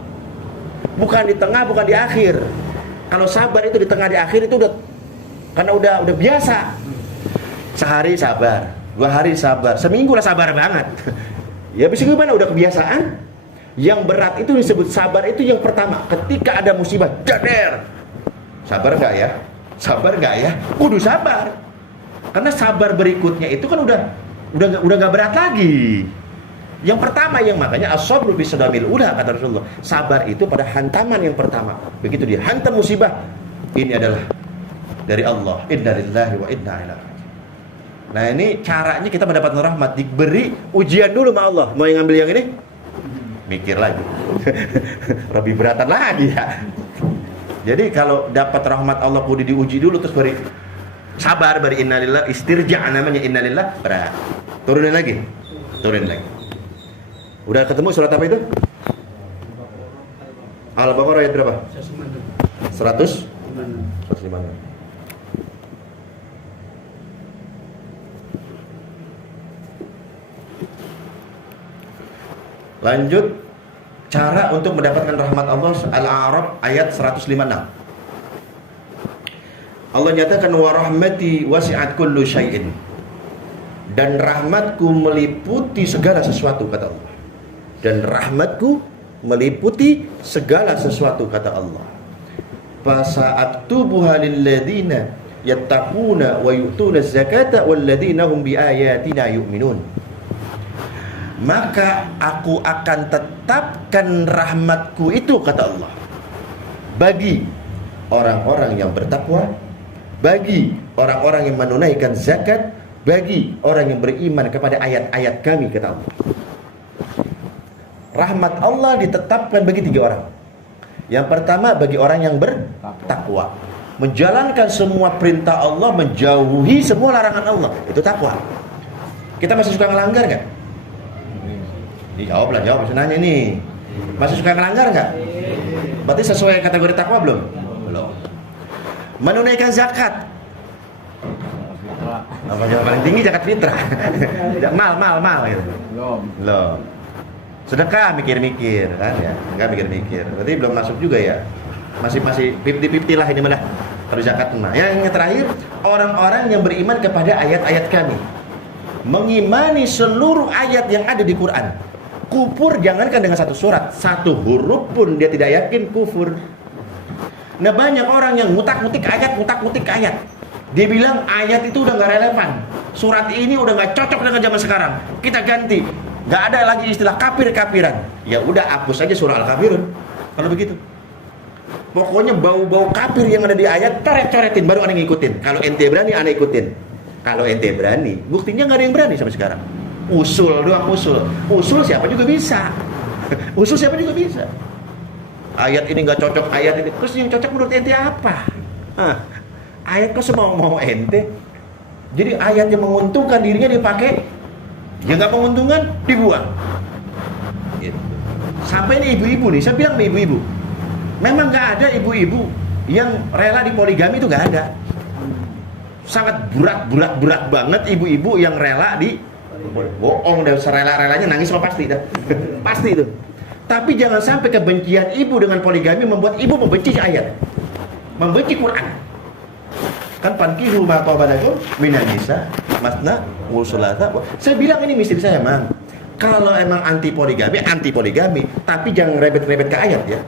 bukan di tengah, bukan di akhir. Kalau sabar itu di tengah, di akhir itu udah, karena udah biasa. Sehari sabar, 2 hari sabar, seminggu lah sabar banget. Ya bisa gimana, udah kebiasaan. Yang berat itu disebut sabar itu yang pertama, ketika ada musibah, dader. Sabar nggak ya? Sabar nggak ya? Kudu sabar. Karena sabar berikutnya itu kan udah nggak berat lagi. Yang pertama, yang makanya as-sabru bi sadamil ula, kata Rasulullah. Sabar itu pada hantaman yang pertama. Begitu dia hantam musibah, ini adalah dari Allah. Inna lillahi wa inna ilaihi raji'un. Nah ini caranya kita mendapatkan rahmat, diberi ujian dulu sama Allah. Mau yang ngambil yang ini? Mikir lagi. Lebih beratan lagi ya. Jadi kalau dapat rahmat Allah kudu diuji dulu, terus beri sabar, beri innalillah, istirja' namanya innalillah, berat. Turunin lagi. Udah ketemu surat apa itu? Al-Baqarah ayat berapa? 100? 105. Lanjut, cara untuk mendapatkan rahmat Allah. Al-A'raf ayat 156. Allah nyatakan wa rahmati wasi'at kullu syai'in, dan rahmatku meliputi segala sesuatu, kata Allah. Dan rahmatku meliputi segala sesuatu, kata Allah. Fasa'aktubuha lilladzina yattaquna wa yu'tuna zakata walladzina hum biayatina yu'minun. Maka aku akan tetapkan rahmatku itu, kata Allah, bagi orang-orang yang bertakwa, bagi orang-orang yang menunaikan zakat, bagi orang yang beriman kepada ayat-ayat kami, kata Allah. Rahmat Allah ditetapkan bagi 3 orang. Yang pertama, bagi orang yang bertakwa, menjalankan semua perintah Allah, menjauhi semua larangan Allah, itu takwa. Kita masih suka ngelanggar nggak? Jawab, masih nanya nih. Masih suka ngelanggar nggak? Berarti sesuai kategori takwa belum? Belum. Menunaikan zakat. Apa yang paling tinggi zakat fitrah? mal gitu. Belum. Sedekah mikir-mikir kan ya, enggak mikir-mikir. Berarti belum masuk juga ya. Masih 50-50 lah ini malah. Kalau zakat mah. Yang terakhir, orang-orang yang beriman kepada ayat-ayat kami. Mengimani seluruh ayat yang ada di Quran. Kufur jangankan dengan 1 surat, 1 huruf pun dia tidak yakin kufur. Nah banyak orang yang ngutak-ngutik ayat. Dia bilang ayat itu udah gak relevan, surat ini udah gak cocok dengan zaman sekarang, kita ganti. Gak ada lagi istilah kafir-kafiran. Ya udah hapus aja surah Al-Kafirun. Kalau begitu, pokoknya bau-bau kafir yang ada di ayat coret-coretin, baru ada yang ngikutin. Kalau ente berani, ana ikutin. Kalau ente berani, buktinya gak ada yang berani sampai sekarang. Usul doang, usul siapa juga bisa. Usul siapa juga bisa. Ayat ini gak cocok, ayat ini. Terus yang cocok menurut ente apa? Ayat kok semau-mau ente. Jadi ayat yang menguntungkan dirinya dipakai, yang gak menguntungkan dibuang gitu. Sampai ini ibu-ibu nih, saya bilang nih ibu-ibu, memang gak ada ibu-ibu yang rela dipoligami, itu gak ada. sangat berat banget ibu-ibu yang rela di bohong dan serela-relanya nangis mah pasti dah. Pasti itu. Tapi jangan sampai kebencian ibu dengan poligami membuat ibu membenci ayat. Membenci Quran. Kan pankihu ma qabalakum minan nisa masna wa thulatha. Saya bilang ini misteri saya, Mang. Kalau emang anti poligami, tapi jangan rebet-rebet ke ayat ya.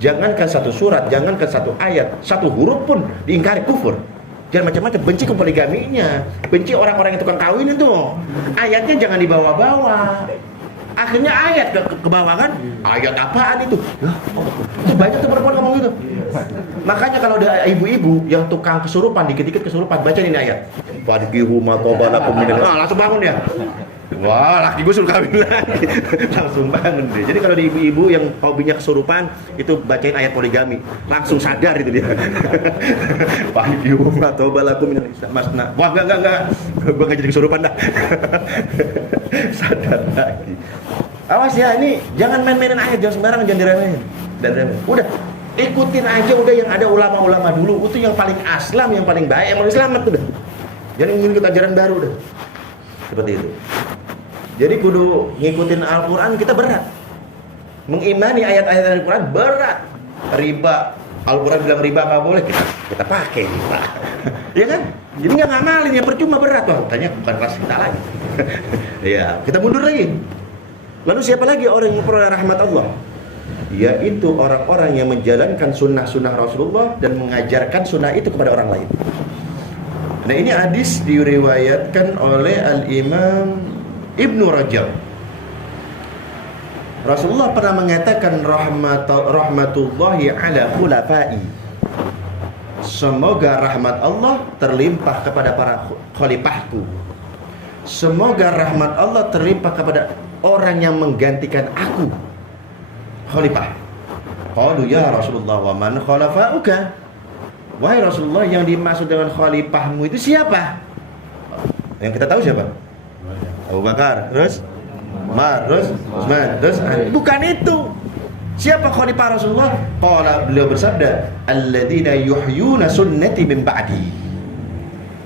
Jangankan satu surat, jangankan satu ayat, satu huruf pun diingkari kufur. Jangan macam-macam, benci ke poligaminya, benci orang-orang yang tukang kawin itu. Ayatnya jangan dibawa-bawa. Akhirnya ayat ke bawah kan? Ayat apaan itu? Itu banyak tuh perempuan ngomong gitu. Makanya kalau ada ibu-ibu yang tukang kesurupan, dikit-dikit kesurupan, baca ini ayat. Fadkihu ma qabalakum minal. Langsung bangun ya. Wah, laki gue suruh kawin lagi. Langsung bangun deh. Jadi kalau di ibu-ibu yang hobinya kesurupan, itu bacain ayat poligami, langsung sadar itu dia. Fadkihu ma qabalakum minal masna. Wah, enggak. Gue enggak jadi kesurupan dah. Sadar lagi. Awas ya, ini jangan main-mainin ayat, jangan sembarangan, jangan diremehin. Udah, ikutin aja udah yang ada ulama-ulama dulu, itu yang paling aslam, yang paling baik, yang paling selamat udah. Jangan ngikut ajaran baru udah. Seperti itu. Jadi kudu ngikutin Al-Quran kita berat. Mengimani ayat-ayat Al-Quran berat. Riba, Al-Quran bilang riba nggak boleh, kita pakai riba. Ya kan? Jadi nggak ngamalin, ya percuma berat. Wah, tanya bukan kelas kita lagi. Ya, kita mundur lagi. Lalu siapa lagi orang yang memperoleh rahmat Allah? Yaitu orang-orang yang menjalankan sunnah-sunnah Rasulullah dan mengajarkan sunnah itu kepada orang lain. Nah, ini hadis diriwayatkan oleh Al-Imam Ibnu Rajab. Rasulullah pernah mengatakan rahmatullahi ala khulafai. Semoga rahmat Allah terlimpah kepada para khalifahku. Semoga rahmat Allah terlimpah kepada orang yang menggantikan aku, khalifah. Qalu ya Rasulullah wa man khalafauka? Wahai Rasulullah, yang dimaksud dengan khalifahmu itu siapa? Yang kita tahu siapa? Abu Bakar, terus Umar, terus Utsman, terus Ali. Bukan itu. Siapa khalifah Rasulullah? Qala, beliau bersabda, alladzina yuhyuna sunnati min ba'di.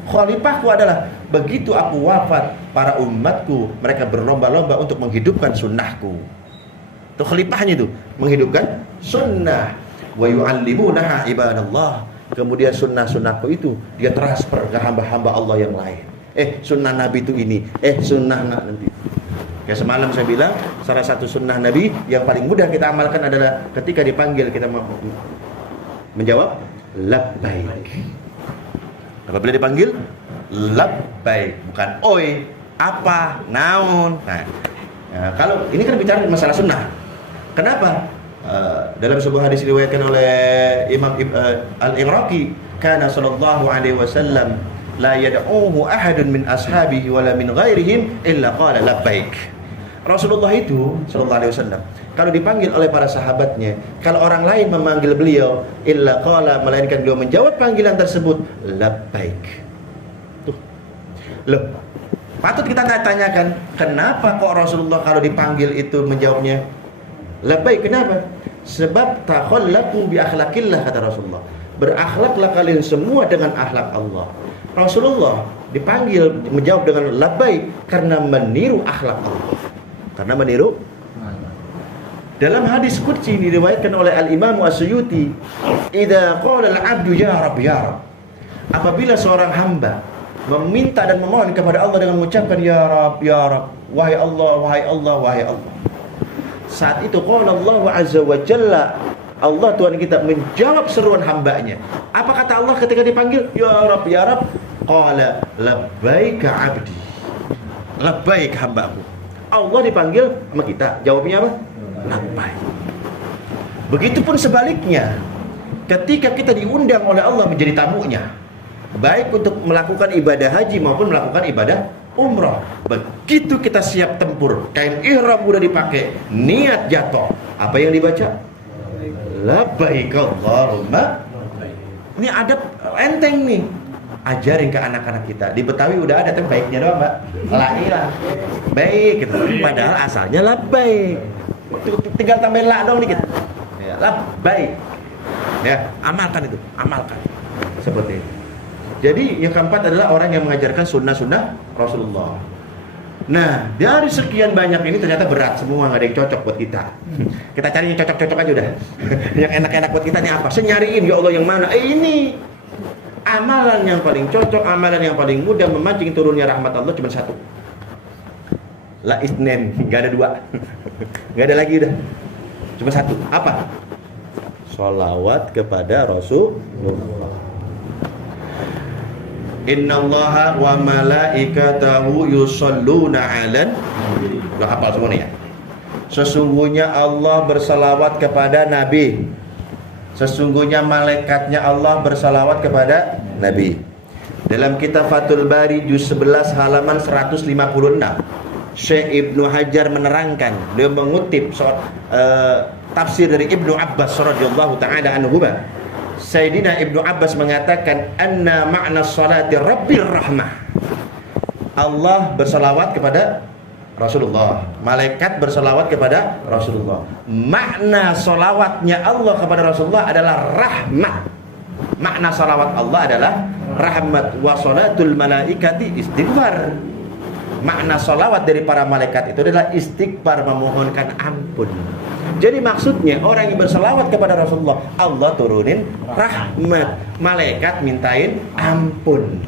Khalifahku adalah begitu aku wafat, para umatku mereka berlomba-lomba untuk menghidupkan sunnahku. Itu khalifahnya itu, menghidupkan sunnah. Wa yu'allimunaha ibadallah. Kemudian sunnah-sunnahku itu dia transfer ke hamba-hamba Allah yang lain. Sunnah Nabi itu ini, sunnah nanti. Kayak semalam saya bilang, salah satu sunnah Nabi yang paling mudah kita amalkan adalah ketika dipanggil kita menjawab labbaik. Apabila dipanggil labbaik, bukan oi, apa, naon. Nah, kalau ini kan bicara masalah sunnah. Kenapa? Dalam sebuah hadis diriwayatkan oleh Imam Al-Iraqi, kana sallallahu alaihi wasallam la yad'uhu ahadun min ashabihi wala min ghairihim illa qala labbaik. Rasulullah itu sallallahu alaihi wasallam kalau dipanggil oleh para sahabatnya, kalau orang lain memanggil beliau, illa qala, melainkan beliau menjawab panggilan tersebut labbaik. Tuh. Loh, patut kita tanyakan, kenapa kok Rasulullah kalau dipanggil itu menjawabnya labbaik? Kenapa? Sebab takhallaqu bi akhlaqillah, kata Rasulullah. Berakhlaklah kalian semua dengan akhlak Allah. Rasulullah dipanggil menjawab dengan labbaik karena meniru akhlak Allah. Karena meniru. Dalam hadis qudsi diriwayatkan oleh Al-Imam As-Suyuti, idza qala al-'abdu ya Rabb ya Rabb. Apabila seorang hamba meminta dan memohon kepada Allah dengan mengucapkan ya Rabb ya Rabb, wahai Allah, wahai Allah, wahai Allah. Saat itu qala Allah azza wa jalla, Allah Tuhan kita menjawab seruan hambanya. Apa kata Allah ketika dipanggil ya Rabb ya Rabb? Qala labbaika 'abdi. Labbaik hambaku. Allah dipanggil sama kita, jawabnya apa? Labbaik. Begitupun sebaliknya, ketika kita diundang oleh Allah menjadi tamunya, baik untuk melakukan ibadah haji maupun melakukan ibadah umrah, begitu kita siap tempur, kain ihram udah dipakai, niat jatuh, apa yang dibaca? Labbaik Allahumma. Ini adab enteng nih, ajarin ke anak-anak kita. Di Betawi udah ada, tapi baiknya doang, Mbak. La baik gitu. Padahal asalnya labbaik. Tinggal tambahin la dong dikit. Ya, labbaik. Ya, amalkan itu, amalkan. Seperti itu. Jadi yang keempat adalah orang yang mengajarkan sunnah-sunnah Rasulullah. Nah, dari sekian banyak ini ternyata berat semua, nggak ada yang cocok buat kita. Kita cari yang cocok-cocok aja udah. Yang enak-enak buat kita nih apa? Saya nyariin, ya Allah yang mana? Ini amalan yang paling cocok, amalan yang paling mudah memancing turunnya rahmat Allah cuma satu. La isnen, nggak ada dua, nggak ada lagi udah. Cuma satu. Apa? Sholawat kepada Rasulullah. Innallaha wa malaikatahu yusholluna 'alan. Udah hafal semua nih ya. Sesungguhnya Allah bersalawat kepada Nabi. Sesungguhnya malaikatnya Allah bersalawat kepada Nabi. Dalam kitab Fathul Bari juz 11 halaman 156, Syekh Ibnu Hajar menerangkan, beliau mengutip tafsir dari Ibnu Abbas radhiyallahu taala anhuma. Sayyidina Ibnu Abbas mengatakan anna ma'na sholati rabbil rahmah. Allah bersalawat kepada Rasulullah, malaikat bersalawat kepada Rasulullah. Makna salawatnya Allah kepada Rasulullah adalah rahmat. Makna salawat Allah adalah rahmat. Wa sholatul malaikati istighfar. Makna salawat dari para malaikat itu adalah istighfar, memohonkan ampun. Jadi maksudnya orang yang berselawat kepada Rasulullah, Allah turunin rahmat, malaikat mintain ampun.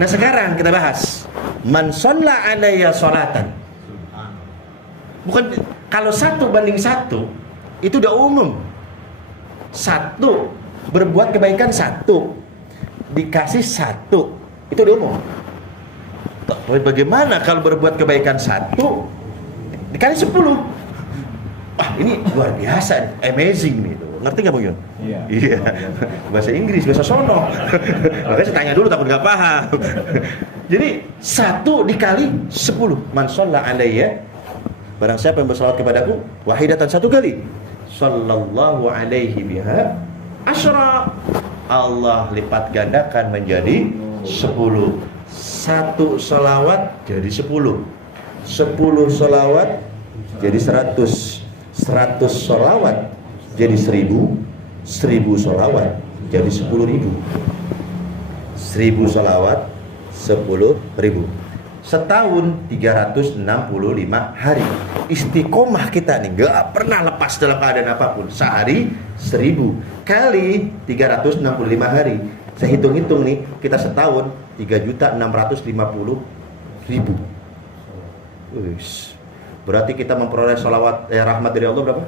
Nah sekarang kita bahas man shalla alayya sholatan. Bukan kalau 1 banding 1 itu udah umum. 1 berbuat kebaikan 1 dikasih 1 itu udah umum. Tapi bagaimana kalau berbuat kebaikan 1 dikali 10? Wah ini luar biasa, amazing nih. Ngerti nggak Bung Yun? Iya. Bahasa Inggris, bahasa sono. Makanya saya tanya dulu takut nggak paham. Jadi 1 dikali 10. Man shalla alayya, barang siapa yang bersalawat kepadaku wahidatan 1 kali, sallallahu alaihi biha asyra, Allah lipat gandakan menjadi 10. 1 salawat jadi 10. 10 salawat jadi 100. 100 salawat jadi 1000. 1000 salawat jadi 10.000. 1000 salawat 10.000. Setahun 365 hari. Istiqomah kita nih gak pernah lepas dalam keadaan apapun. Sehari 1000 kali 365 hari. Saya hitung-hitung nih, kita setahun 3.650.000. Berarti kita memperoleh salawat rahmat dari Allah berapa?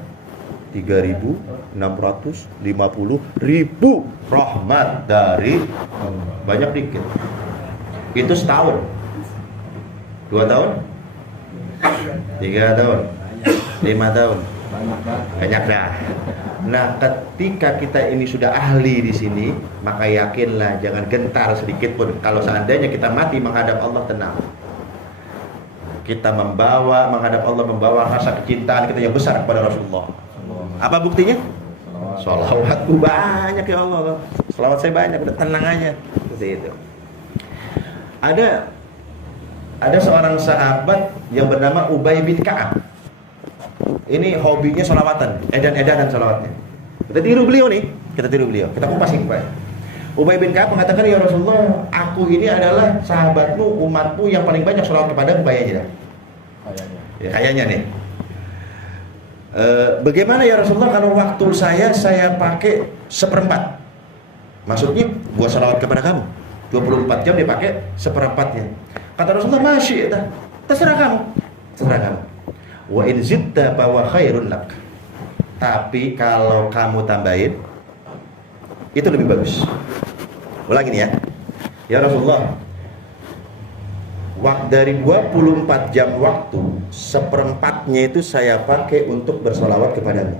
3.650.000 rahmat dari banyak dikit. Itu setahun. 2 tahun? 3 tahun? 5 tahun? Banyak dah. Nah, ketika kita ini sudah ahli di sini, maka yakinlah jangan gentar sedikit pun. Kalau seandainya kita mati menghadap Allah, tenang. Kita menghadap Allah membawa rasa kecintaan kita yang besar kepada Rasulullah. Apa buktinya? Sholawatku banyak ya Allah. Sholawat saya banyak, udah tenang aja. Seperti itu. Ada seorang sahabat yang bernama Ubay bin Ka'ab. Ini hobinya sholawatan, edan-edanan sholawatnya. Kita tiru beliau nih, kita kupas nih Pak. Ubay bin Ka'ab mengatakan, ya Rasulullah, aku ini adalah sahabatmu, umatmu yang paling banyak sholawat kepada bayanya. Ya, kayaknya nih. Bagaimana ya Rasulullah kalau waktu saya pakai 1/4? Maksudnya gua sholawat kepada kamu 24 jam dia pakai 1/4-nya. Kata Rasulullah, masih terserah kamu. Wa in zitta fa wa khairun lak. Tapi kalau kamu tambahin itu lebih bagus. Ulangi nih ya. Ya Rasulullah, dari 24 jam waktu 1/4-nya itu saya pakai untuk bersolawat kepadamu.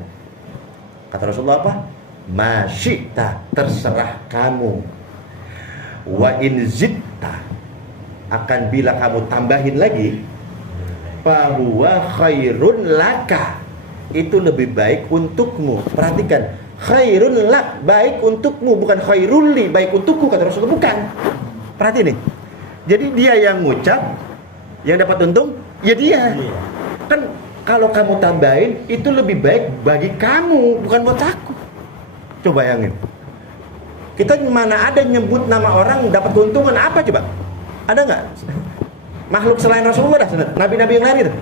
Kata Rasulullah apa? Masyita, terserah kamu. Wa in zitta, akan bila kamu tambahin lagi, fahuwa khairun laka, itu lebih baik untukmu. Perhatikan, khairun lak, baik untukmu, bukan khairul li, baik untukku, kata Rasulullah, bukan. Perhati nih. Jadi dia yang ngucap, yang dapat untung, ya dia. Kan kalau kamu tambahin, itu lebih baik bagi kamu, bukan buat aku. Coba bayangin. Kita mana ada nyebut nama orang dapat keuntungan apa coba? Ada nggak? Makhluk selain Rasulullah dah, nabi-nabi yang lain itu?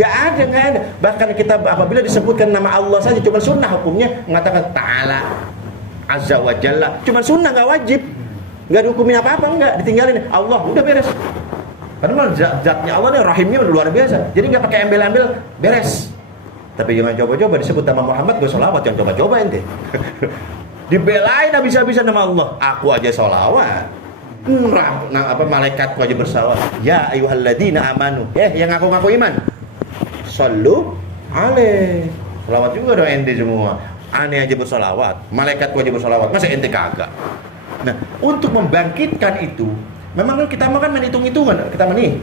Gak ada. Bahkan kita apabila disebutkan nama Allah saja cuma sunnah hukumnya mengatakan Ta'ala Azza wa Jalla. Cuma sunnah, gak wajib. Gak dihukumin apa-apa, enggak, ditinggalin. Allah udah beres. Karena zatnya Allah nih, rahimnya udah luar biasa. Jadi gak pakai embel-embel, beres. Tapi jangan coba-coba disebut nama Muhammad gak sholawat, jangan coba-coba ente. Dibelain habis-habisan nama Allah. Aku aja sholawat. Malaikatku aja bersalawat. Ya ayyuhalladzina amanu. Yang ngaku-ngaku iman. Sallu alaih. Salawat juga dong ente semua. Aneh aja bersalawat, malaikatku aja bersalawat, masa ente kagak? Nah, untuk membangkitkan itu, memang kan kita makan main hitung-hitungan. Kita nih,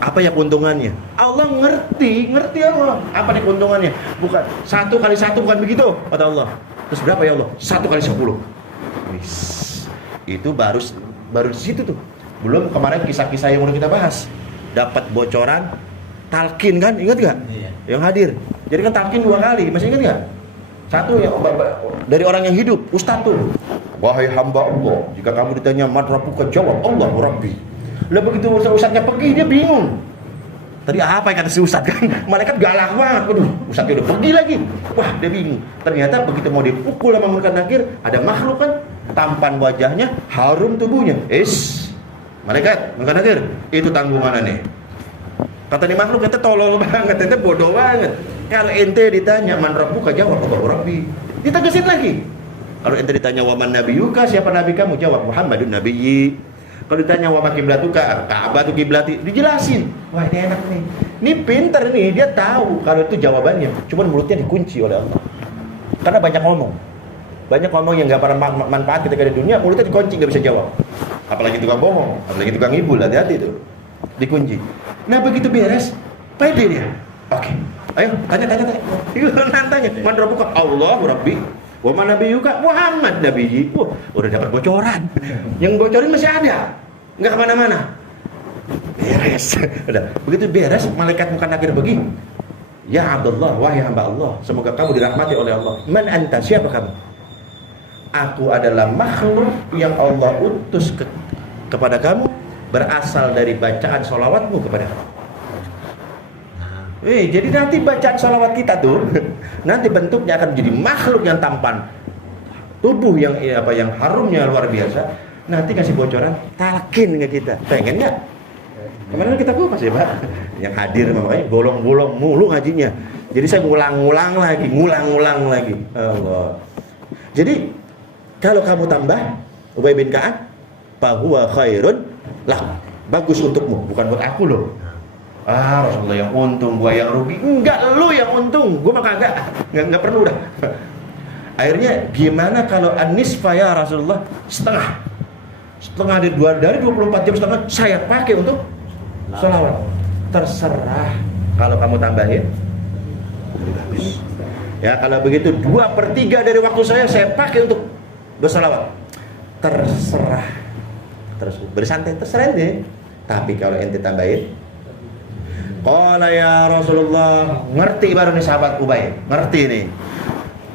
apa ya keuntungannya? Allah ngerti Allah. Apa nih keuntungannya? Bukan 1 kali 1 bukan begitu, kata Allah. Terus berapa ya Allah? 1 kali 10. Itu baru di situ tuh. Belum kemarin kisah-kisah yang udah kita bahas. Dapat bocoran talqin kan, ingat gak? Iya. Yang hadir. Jadi kan talqin 2 kali, masih ingat gak? 1 yang dari orang yang hidup, ustaz tuh. Wahai hamba Allah, jika kamu ditanya man rabbuka, jawab Allahu Rabbi. Lah begitu ustaznya pergi dia bingung. Tadi apa yang kata si ustaz kan? Malaikat galak banget. Waduh, ustaznya udah pergi lagi. Wah, dia bingung. Ternyata begitu mau dipukul sama Munkar Nakir, ada makhluk kan tampan wajahnya, harum tubuhnya. Malaikat Munkar Nakir, itu tanggungannya. Kata nih makhluk, ente tolol banget, ente bodoh banget. Kalau ente ditanya man rabbuka, jawab Allahu Rabbi. Ditegasin lagi. Kalau ente ditanya wa man nabiyuka, siapa nabi kamu, jawab Muhammadun nabiyyi. Kalau ditanya wa ma kiblatuka, Ka'bah tu kiblati, dijelasin. Wah, ini enak nih. Ini pintar nih, dia tahu kalau itu jawabannya. Cuman mulutnya dikunci oleh Allah. Karena banyak ngomong. Banyak ngomong yang enggak bermanfaat ketika di dunia, mulutnya dikunci, enggak bisa jawab. Apalagi tukang bohong, apalagi tukang ngibul, hati-hati itu. Dikunci. Nah, begitu beres, pede dia. Oke. Ayo, tanya. Itu nantanya. Man rabbuka? Allahu Rabbi. Wa man nabiyuka? Muhammad nabiyyi. Wah, udah dapat bocoran. Yang bocorin masih ada. Enggak kemana-mana. Beres. Udah. Begitu beres, malaikat Munkar Nakir begini. Ya Abdullah, wahai hamba Allah, semoga kamu dirahmati oleh Allah. Man anta? Siapa kamu? Aku adalah makhluk yang Allah utus kepada kamu, berasal dari bacaan sholawatmu kepada kamu. Jadi nanti bacaan sholawat kita tuh nanti bentuknya akan menjadi makhluk yang tampan, tubuh yang harumnya luar biasa. Nanti kasih bocoran, talqin ke kita. Pengen nggak? Kemarin kita kupas ya Pak, yang hadir makanya bolong-bolong mulu ngajinya. Jadi saya ngulang-ngulang lagi. Allah. Jadi kalau kamu tambah Ubay bin Ka'ab, fahuwa khairun lah, bagus untukmu, bukan buat aku loh. Rasulullah yang untung, gua yang rugi. Enggak, lu yang untung, gua mah kagak. Enggak perlu dah. Akhirnya gimana kalau an-nisfa ya Rasulullah? Setengah dari 24 jam setengah saya pakai untuk sholawat. Terserah kalau kamu tambahin. Bagus. Ya, kalau begitu 2/3 dari waktu saya pakai untuk bersalawat. Terserah. Terus bersantai, terserah deh. Tapi kalau ente tambahin, qala ya Rasulullah, ngerti baru nih sahabat Ubay, ngerti nih.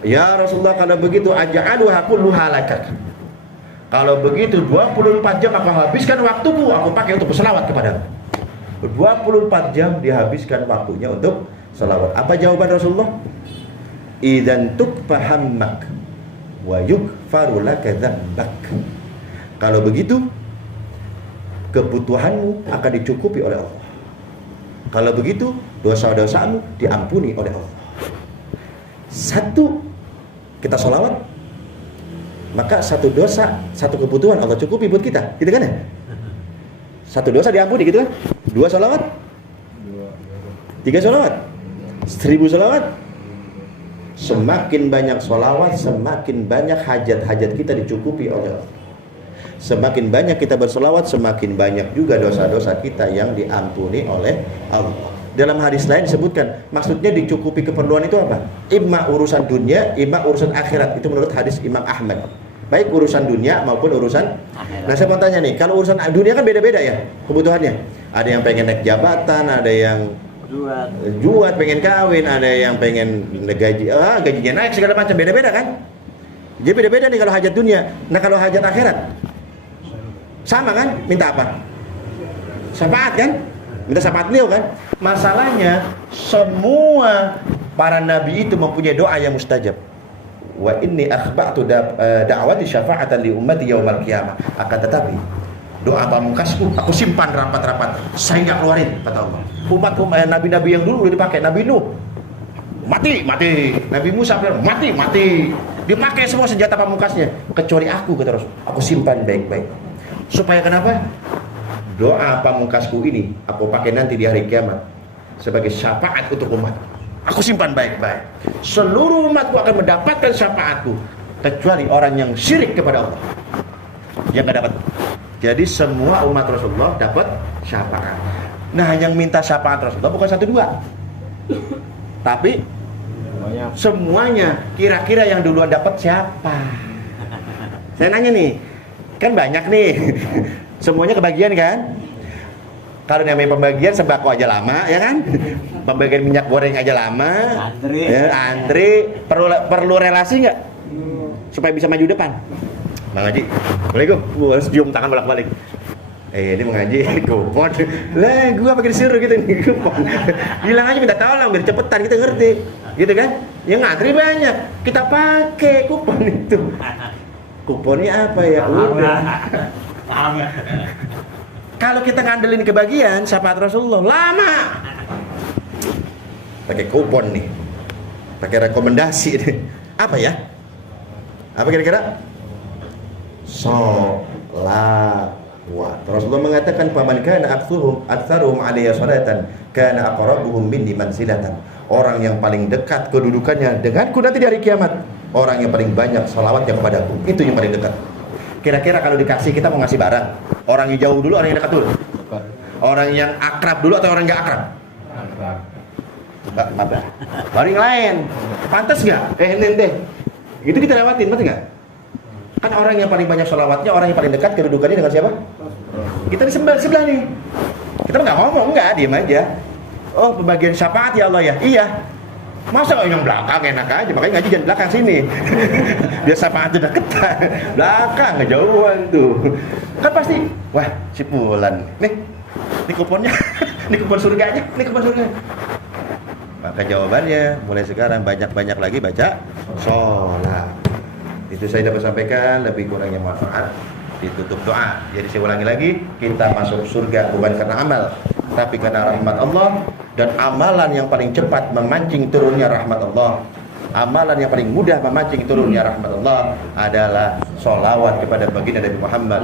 Ya Rasulullah, kalau begitu aj'aluha kulluha laka. Kalau begitu 24 jam aku habiskan waktuku, aku pakai untuk berselawat kepadamu. 24 jam dihabiskan waktunya untuk selawat. Apa jawaban Rasulullah? Idzan tukfahammak wa yukfaru laka dzambak. Kalau begitu kebutuhanmu akan dicukupi oleh Allah. Kalau begitu dosa-dosamu diampuni oleh Allah. Satu, kita sholawat, maka satu dosa, satu kebutuhan Allah cukupi buat kita, gitu kan ya? Satu dosa diampuni gitu kan? 2 sholawat, 3 sholawat, 1000 sholawat. Semakin banyak sholawat, semakin banyak hajat-hajat kita dicukupi oleh Allah. Semakin banyak kita berselawat, semakin banyak juga dosa-dosa kita yang diampuni oleh Allah. Dalam hadis lain disebutkan, maksudnya dicukupi keperluan itu apa? Imma urusan dunia, imma urusan akhirat. Itu menurut hadis Imam Ahmad. Baik urusan dunia maupun urusan akhirat. Nah, saya mau tanya nih, kalau urusan dunia kan beda-beda ya kebutuhannya. Ada yang pengen naik jabatan, ada yang juat pengen kawin, ada yang pengen gajinya naik, segala macam, beda-beda kan? Jadi beda-beda nih kalau hajat dunia. Nah kalau hajat akhirat sama kan? Minta apa? Syafaat kan? Minta syafaat beliau kan? Masalahnya semua para nabi itu mempunyai doa yang mustajab. Wa inni akhba'tu da'wati syafa'atan li ummati yaumal qiyamah. Akan tetapi doa pamungkasku aku simpan rapat-rapat, saya nggak keluarin, kata Allah. Nabi-nabi yang dulu udah dipakai. Nabi Nuh mati. Nabi Musa mati. Dipakai semua senjata pamungkasnya, kecuali aku, kata Rasul. Aku simpan baik-baik. Supaya kenapa? Doa pamungkasku ini aku pakai nanti di hari kiamat sebagai syafaat untuk umat. Aku simpan baik-baik. Seluruh umatku akan mendapatkan syafaatku, kecuali orang yang syirik kepada Allah, yang nggak dapat. Jadi semua umat Rasulullah dapat syafaat. Nah, yang minta syafaat Rasulullah bukan 1-2, tapi semuanya. Kira-kira yang duluan dapat siapa? Saya nanya nih, kan banyak nih. Semuanya kebagian kan? Kalau namanya pembagian sembako aja lama, ya kan? Pembagian minyak goreng aja lama. Antri. Perlu relasi nggak? Supaya bisa maju depan. Bang Haji, Assalamualaikum. Harus cium tangan bolak-balik. Ini mengaji kupon. Lah, gua pakai disuruh gitu nih kupon. Bilang aja minta tolong biar cepetan, kita ngerti. Gitu kan? Yang ngantri banyak, kita pakai kupon itu. Kuponnya apa ya? Udah. Kalau kita ngandelin kebagian syafaat Rasulullah lama. Pakai kupon nih. Pakai rekomendasi nih. Apa ya? Apa kira-kira? Sholawat. Rasulullah mengatakan paman kana aktsaruhum alayya salatan kana aqrabuhum minni manzilatan. Orang yang paling dekat kedudukannya denganku nanti di hari kiamat, orang yang paling banyak salawatnya kepadaku, itu yang paling dekat. Kira-kira kalau dikasih, kita mau ngasih barang, orang yang jauh dulu, orang yang dekat dulu? Orang yang akrab dulu atau orang yang gak akrab? Akrab. Baru yang lain. Pantas gak? Deh. Itu kita lewatin, betul gak? Kan orang yang paling banyak sholawatnya, orang yang paling dekat kedudukannya dengan siapa? Kita di sebelah nih. Kita nggak ngomong, nggak, diem aja. Oh, pembagian syafaat ya Allah ya? Iya. Masa yang belakang enak aja, makanya ngaji jangan belakang sini. Biar syafaatnya deketan. Belakang, kejauhan tuh. Kan pasti, wah si Fulan. Nih kuponnya, nih kupon surganya, nih kupon surganya. Maka jawabannya, mulai sekarang banyak-banyak lagi baca sholat. Itu saya dapat sampaikan, lebih kurangnya manfaat. Ditutup doa. Jadi saya ulangi lagi, kita masuk surga bukan karena amal, tapi karena rahmat Allah. Dan amalan yang paling cepat memancing turunnya rahmat Allah, amalan yang paling mudah memancing turunnya rahmat Allah adalah sholawat kepada baginda Nabi Muhammad